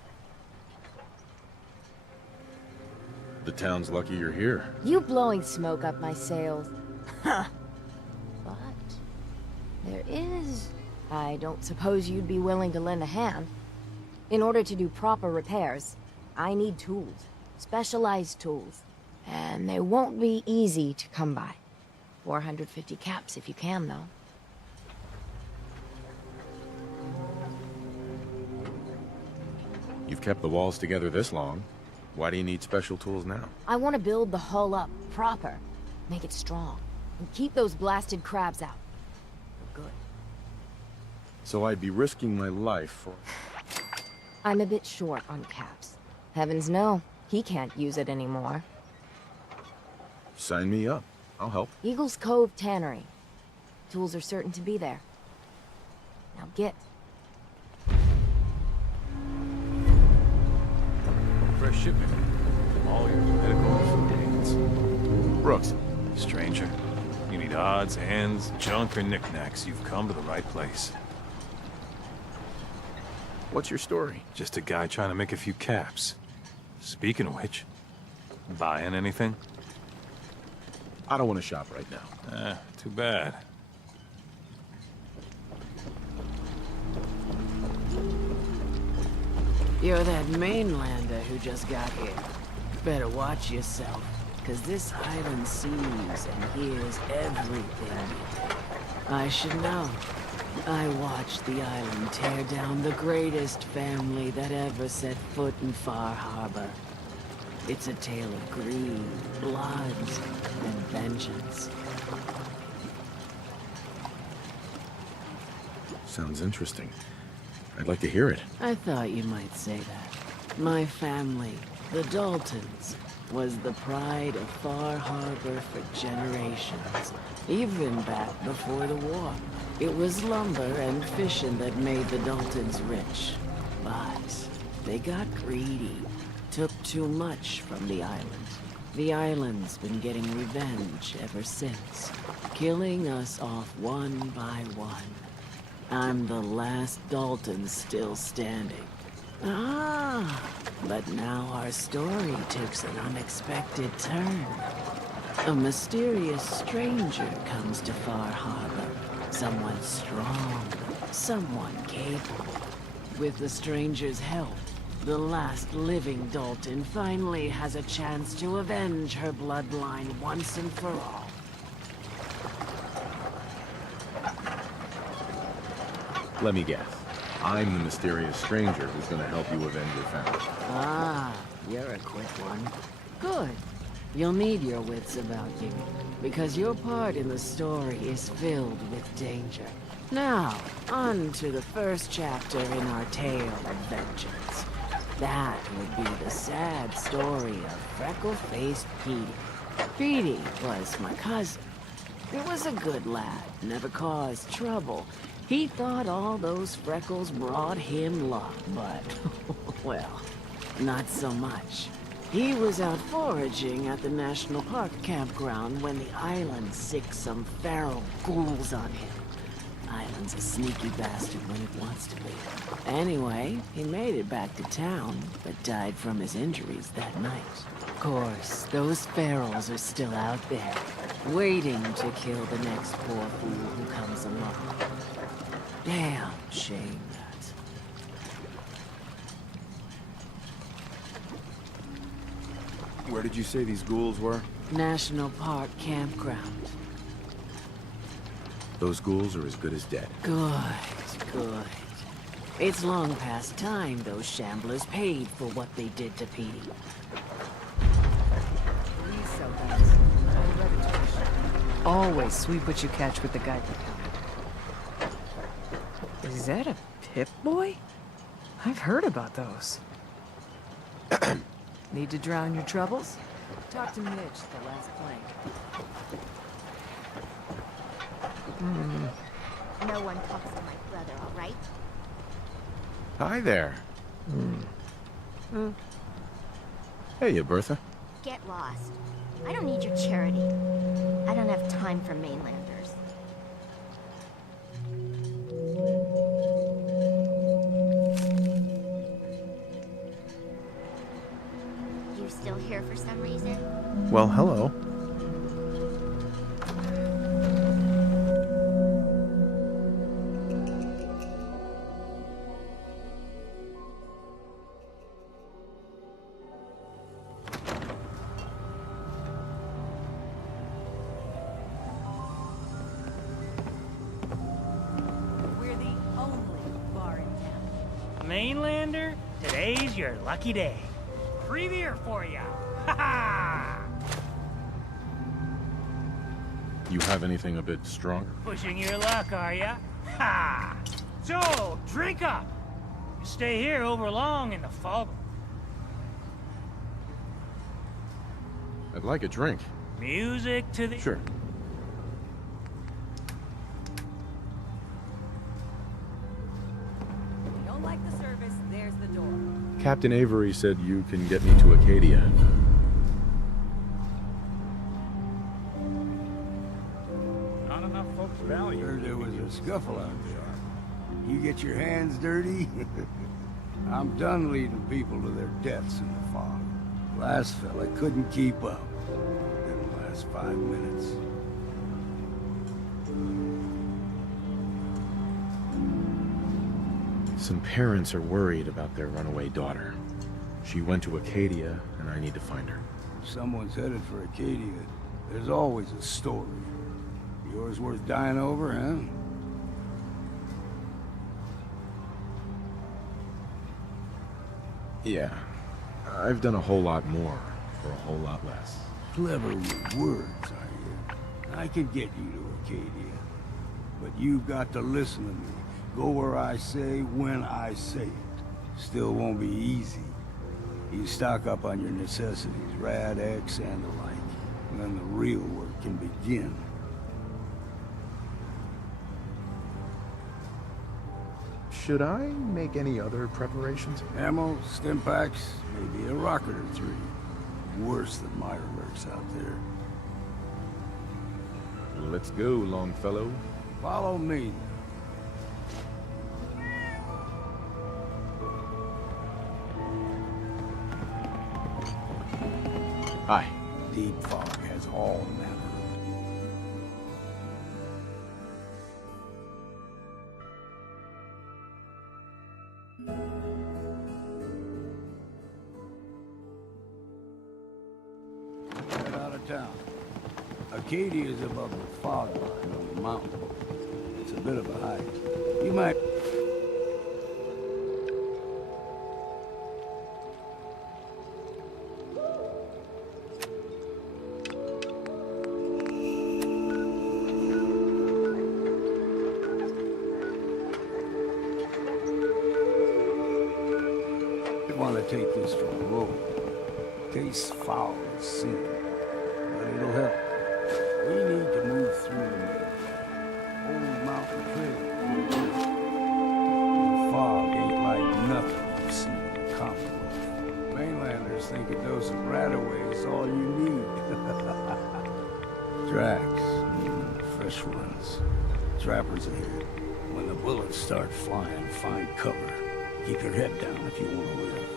The town's lucky you're here. You blowing smoke up my sails. Huh. But there is... I don't suppose you'd be willing to lend a hand. In order to do proper repairs, I need tools. Specialized tools. And they won't be easy to come by. 450 caps if you can, though. You've kept the walls together this long. Why do you need special tools now? I want to build the hull up proper. Make it strong. And keep those blasted crabs out. For good. So I'd be risking my life for... I'm a bit short on caps. Heavens no, he can't use it anymore. Sign me up. I'll help. Eagle's Cove Tannery. Tools are certain to be there. Now get. Fresh shipment. All your medical and food aids. Brooks. Stranger, you need odds, ends, junk, or knickknacks, you've come to the right place. What's your story? Just a guy trying to make a few caps. Speaking of which, buying anything? I don't want to shop right now. Too bad. You're that mainlander who just got here. Better watch yourself, because this island sees and hears everything. I should know. I watched the island tear down the greatest family that ever set foot in Far Harbor. It's a tale of greed, blood, and vengeance. Sounds interesting. I'd like to hear it. I thought you might say that. My family, the Daltons, was the pride of Far Harbor for generations, even back before the war. It was lumber and fishing that made the Daltons rich. But they got greedy, took too much from the island. The island's been getting revenge ever since, killing us off one by one. I'm the last Dalton still standing. Ah, but now our story takes an unexpected turn. A mysterious stranger comes to Far Harbor. Someone strong, someone capable. With the stranger's help, the last living Dalton finally has a chance to avenge her bloodline once and for all. Let me guess. I'm the mysterious stranger who's gonna help you avenge your family. Ah, you're a quick one. Good. You'll need your wits about you, because your part in the story is filled with danger. Now, on to the first chapter in our tale of vengeance. That would be the sad story of freckle-faced Petey. Petey was my cousin. He was a good lad, never caused trouble. He thought all those freckles brought him luck, but, well, not so much. He was out foraging at the National Park campground when the island sicked some feral ghouls on him. Island's a sneaky bastard when it wants to be. Anyway, he made it back to town, but died from his injuries that night. Of course, those ferals are still out there, waiting to kill the next poor fool who comes along. Damn shame that. Where did you say these ghouls were? National Park campground. Those ghouls are as good as dead. Good, good. It's long past time those shamblers paid for what they did to Petey. Please sell guys. I'm ready to fish. Always sweep what you catch with the Geiger counter. Is that a Pip-Boy? I've heard about those. Need to drown your troubles? Talk to Mitch, the last plank. No one talks to my brother, all right? Hi there. Hey, Bertha. Get lost. I don't need your charity. I don't have time for mainlanders. You still here for some reason? Well, hello. We're the only bar in town. Mainlander, today's your lucky day. Free beer for ya. Ha ha! You have anything a bit stronger? Pushing your luck, are ya? Ha! So, drink up. You stay here over long in the fog. I'd like a drink. Music to the... Sure. Don't like the service, there's the door. Captain Avery said you can get me to Acadia. Not enough folks value. Heard there was a scuffle out there. You get your hands dirty? I'm done leading people to their deaths in the fog. Last fella couldn't keep up. Didn't last 5 minutes. Some parents are worried about their runaway daughter. She went to Acadia, and I need to find her. If someone's headed for Acadia, there's always a story. Yours worth dying over, huh? Yeah. I've done a whole lot more for a whole lot less. Clever with words, are you? I could get you to Acadia. But you've got to listen to me Go where I say, when I say it. Still won't be easy. You stock up on your necessities, Rad X and the like, and then the real work can begin. Should I make any other preparations? Ammo, stim packs, maybe a rocket or three. Worse than Mirelurks out there. Let's go, Longfellow. Follow me. Hi. Deep fog has all manner. Get out of town. Acadia is above the fog line on the mountain. It's a bit of a hike. You might... want to take this from the road. Tastes foul as sin, but it'll help. We need to move through the old mountain trail. The fog ain't like nothing you've seen in the Commonwealth. Mainlanders think a dose of Radaway is all you need. Tracks, fresh ones. Trappers ahead. When the bullets start flying, find cover. Keep your head down if you want to live.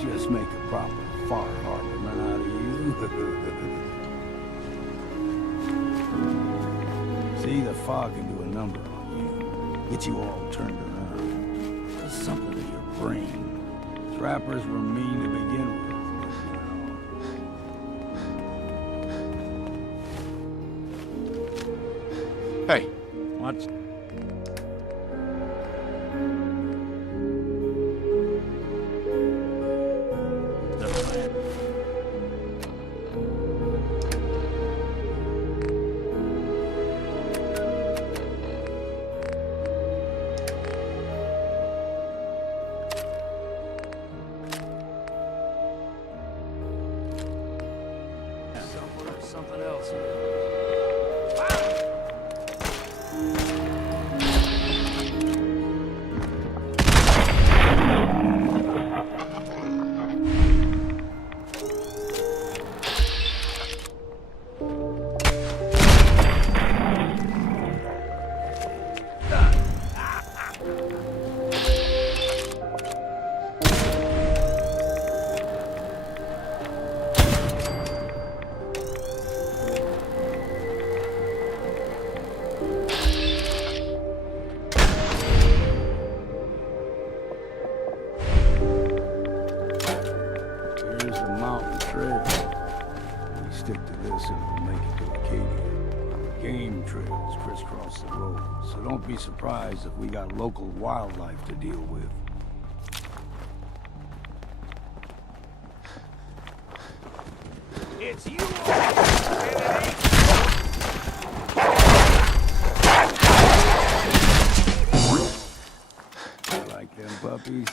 Just make a proper far harborman out of you. See, the fog can do a number on you. Get you all turned around. Does something to your brain. Trappers were mean to begin with. Hey. What's... Something else. Here's the mountain trail. We stick to this and we'll make it to Acadia. game trails crisscross the road, so don't be surprised if we got local wildlife to deal with. It's you! Like them puppies?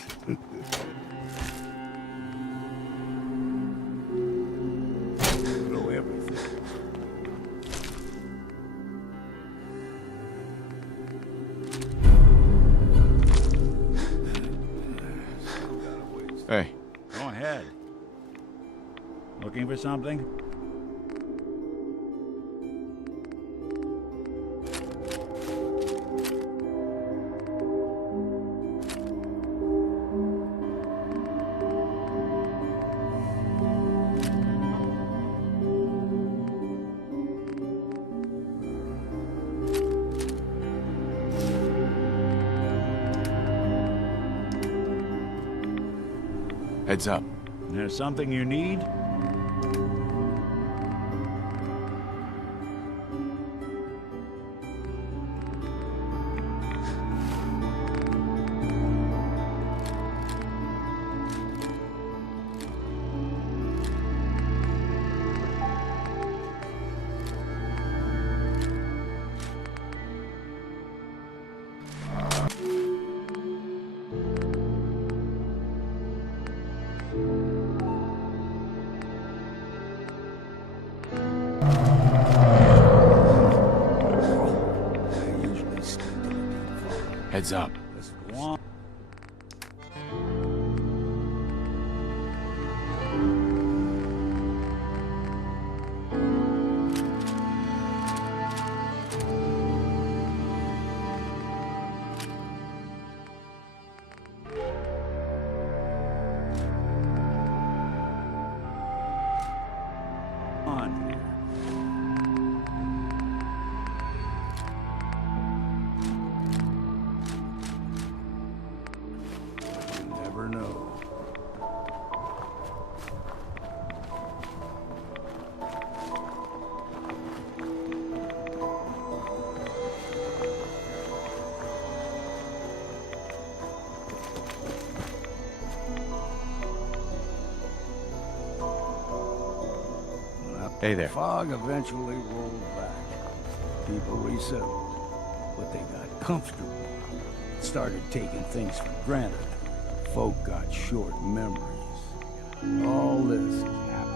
Throw everything. Hey. Go ahead. Looking for something? Heads up. There's something you need? Heads up. Let's go on. Never know. Hey there. Fog eventually rolled back. People resettled, but they got comfortable. Started taking things for granted. Folk got short memories. All this has happened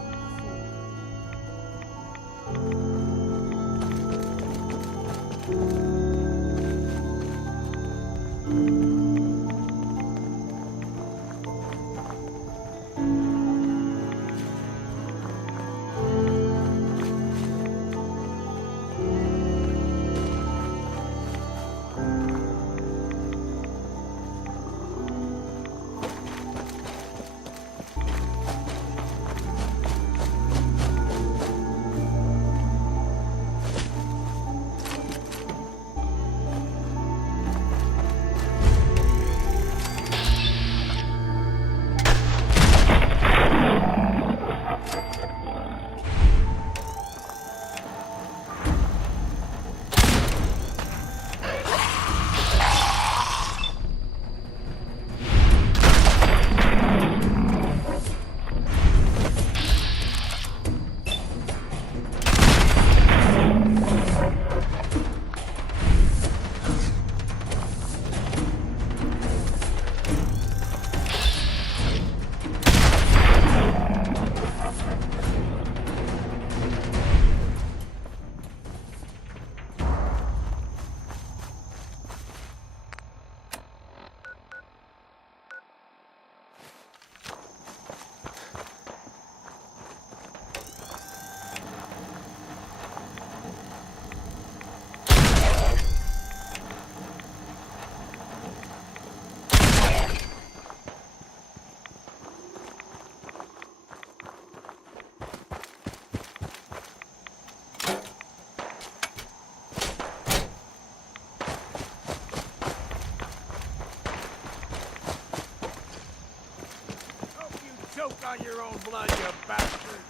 Choke on your own blood, you bastard!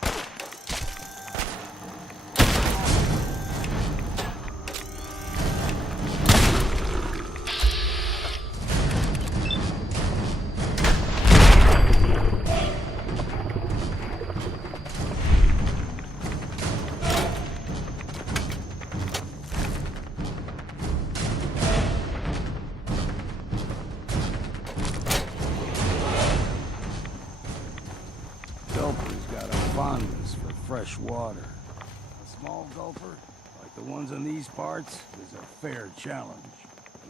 fresh water. A small gulper, like the ones in these parts, is a fair challenge.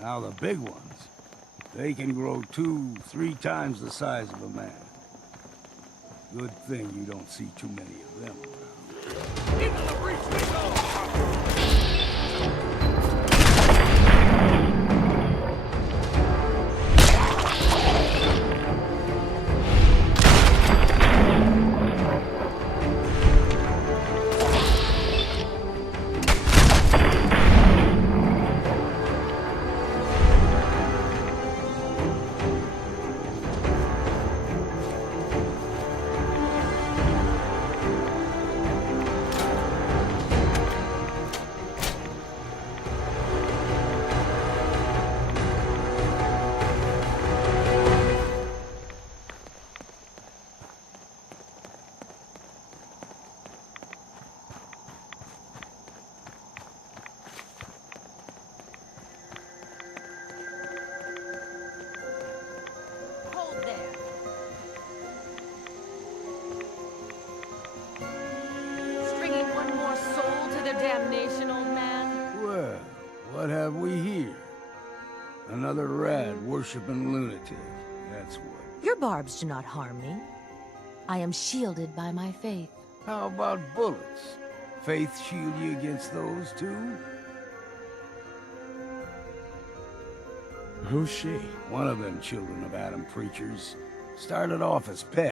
Now the big ones, they can grow 2-3 times the size of a man. Good thing you don't see too many of them around. Into the breach we go! Damnation, old man. Well, what have we here? Another rad worshipping lunatic, that's what. Your barbs do not harm me. I am shielded by my faith. How about bullets? Faith shield you against those too? Who's she? One of them children of Adam preachers. Started off as pets.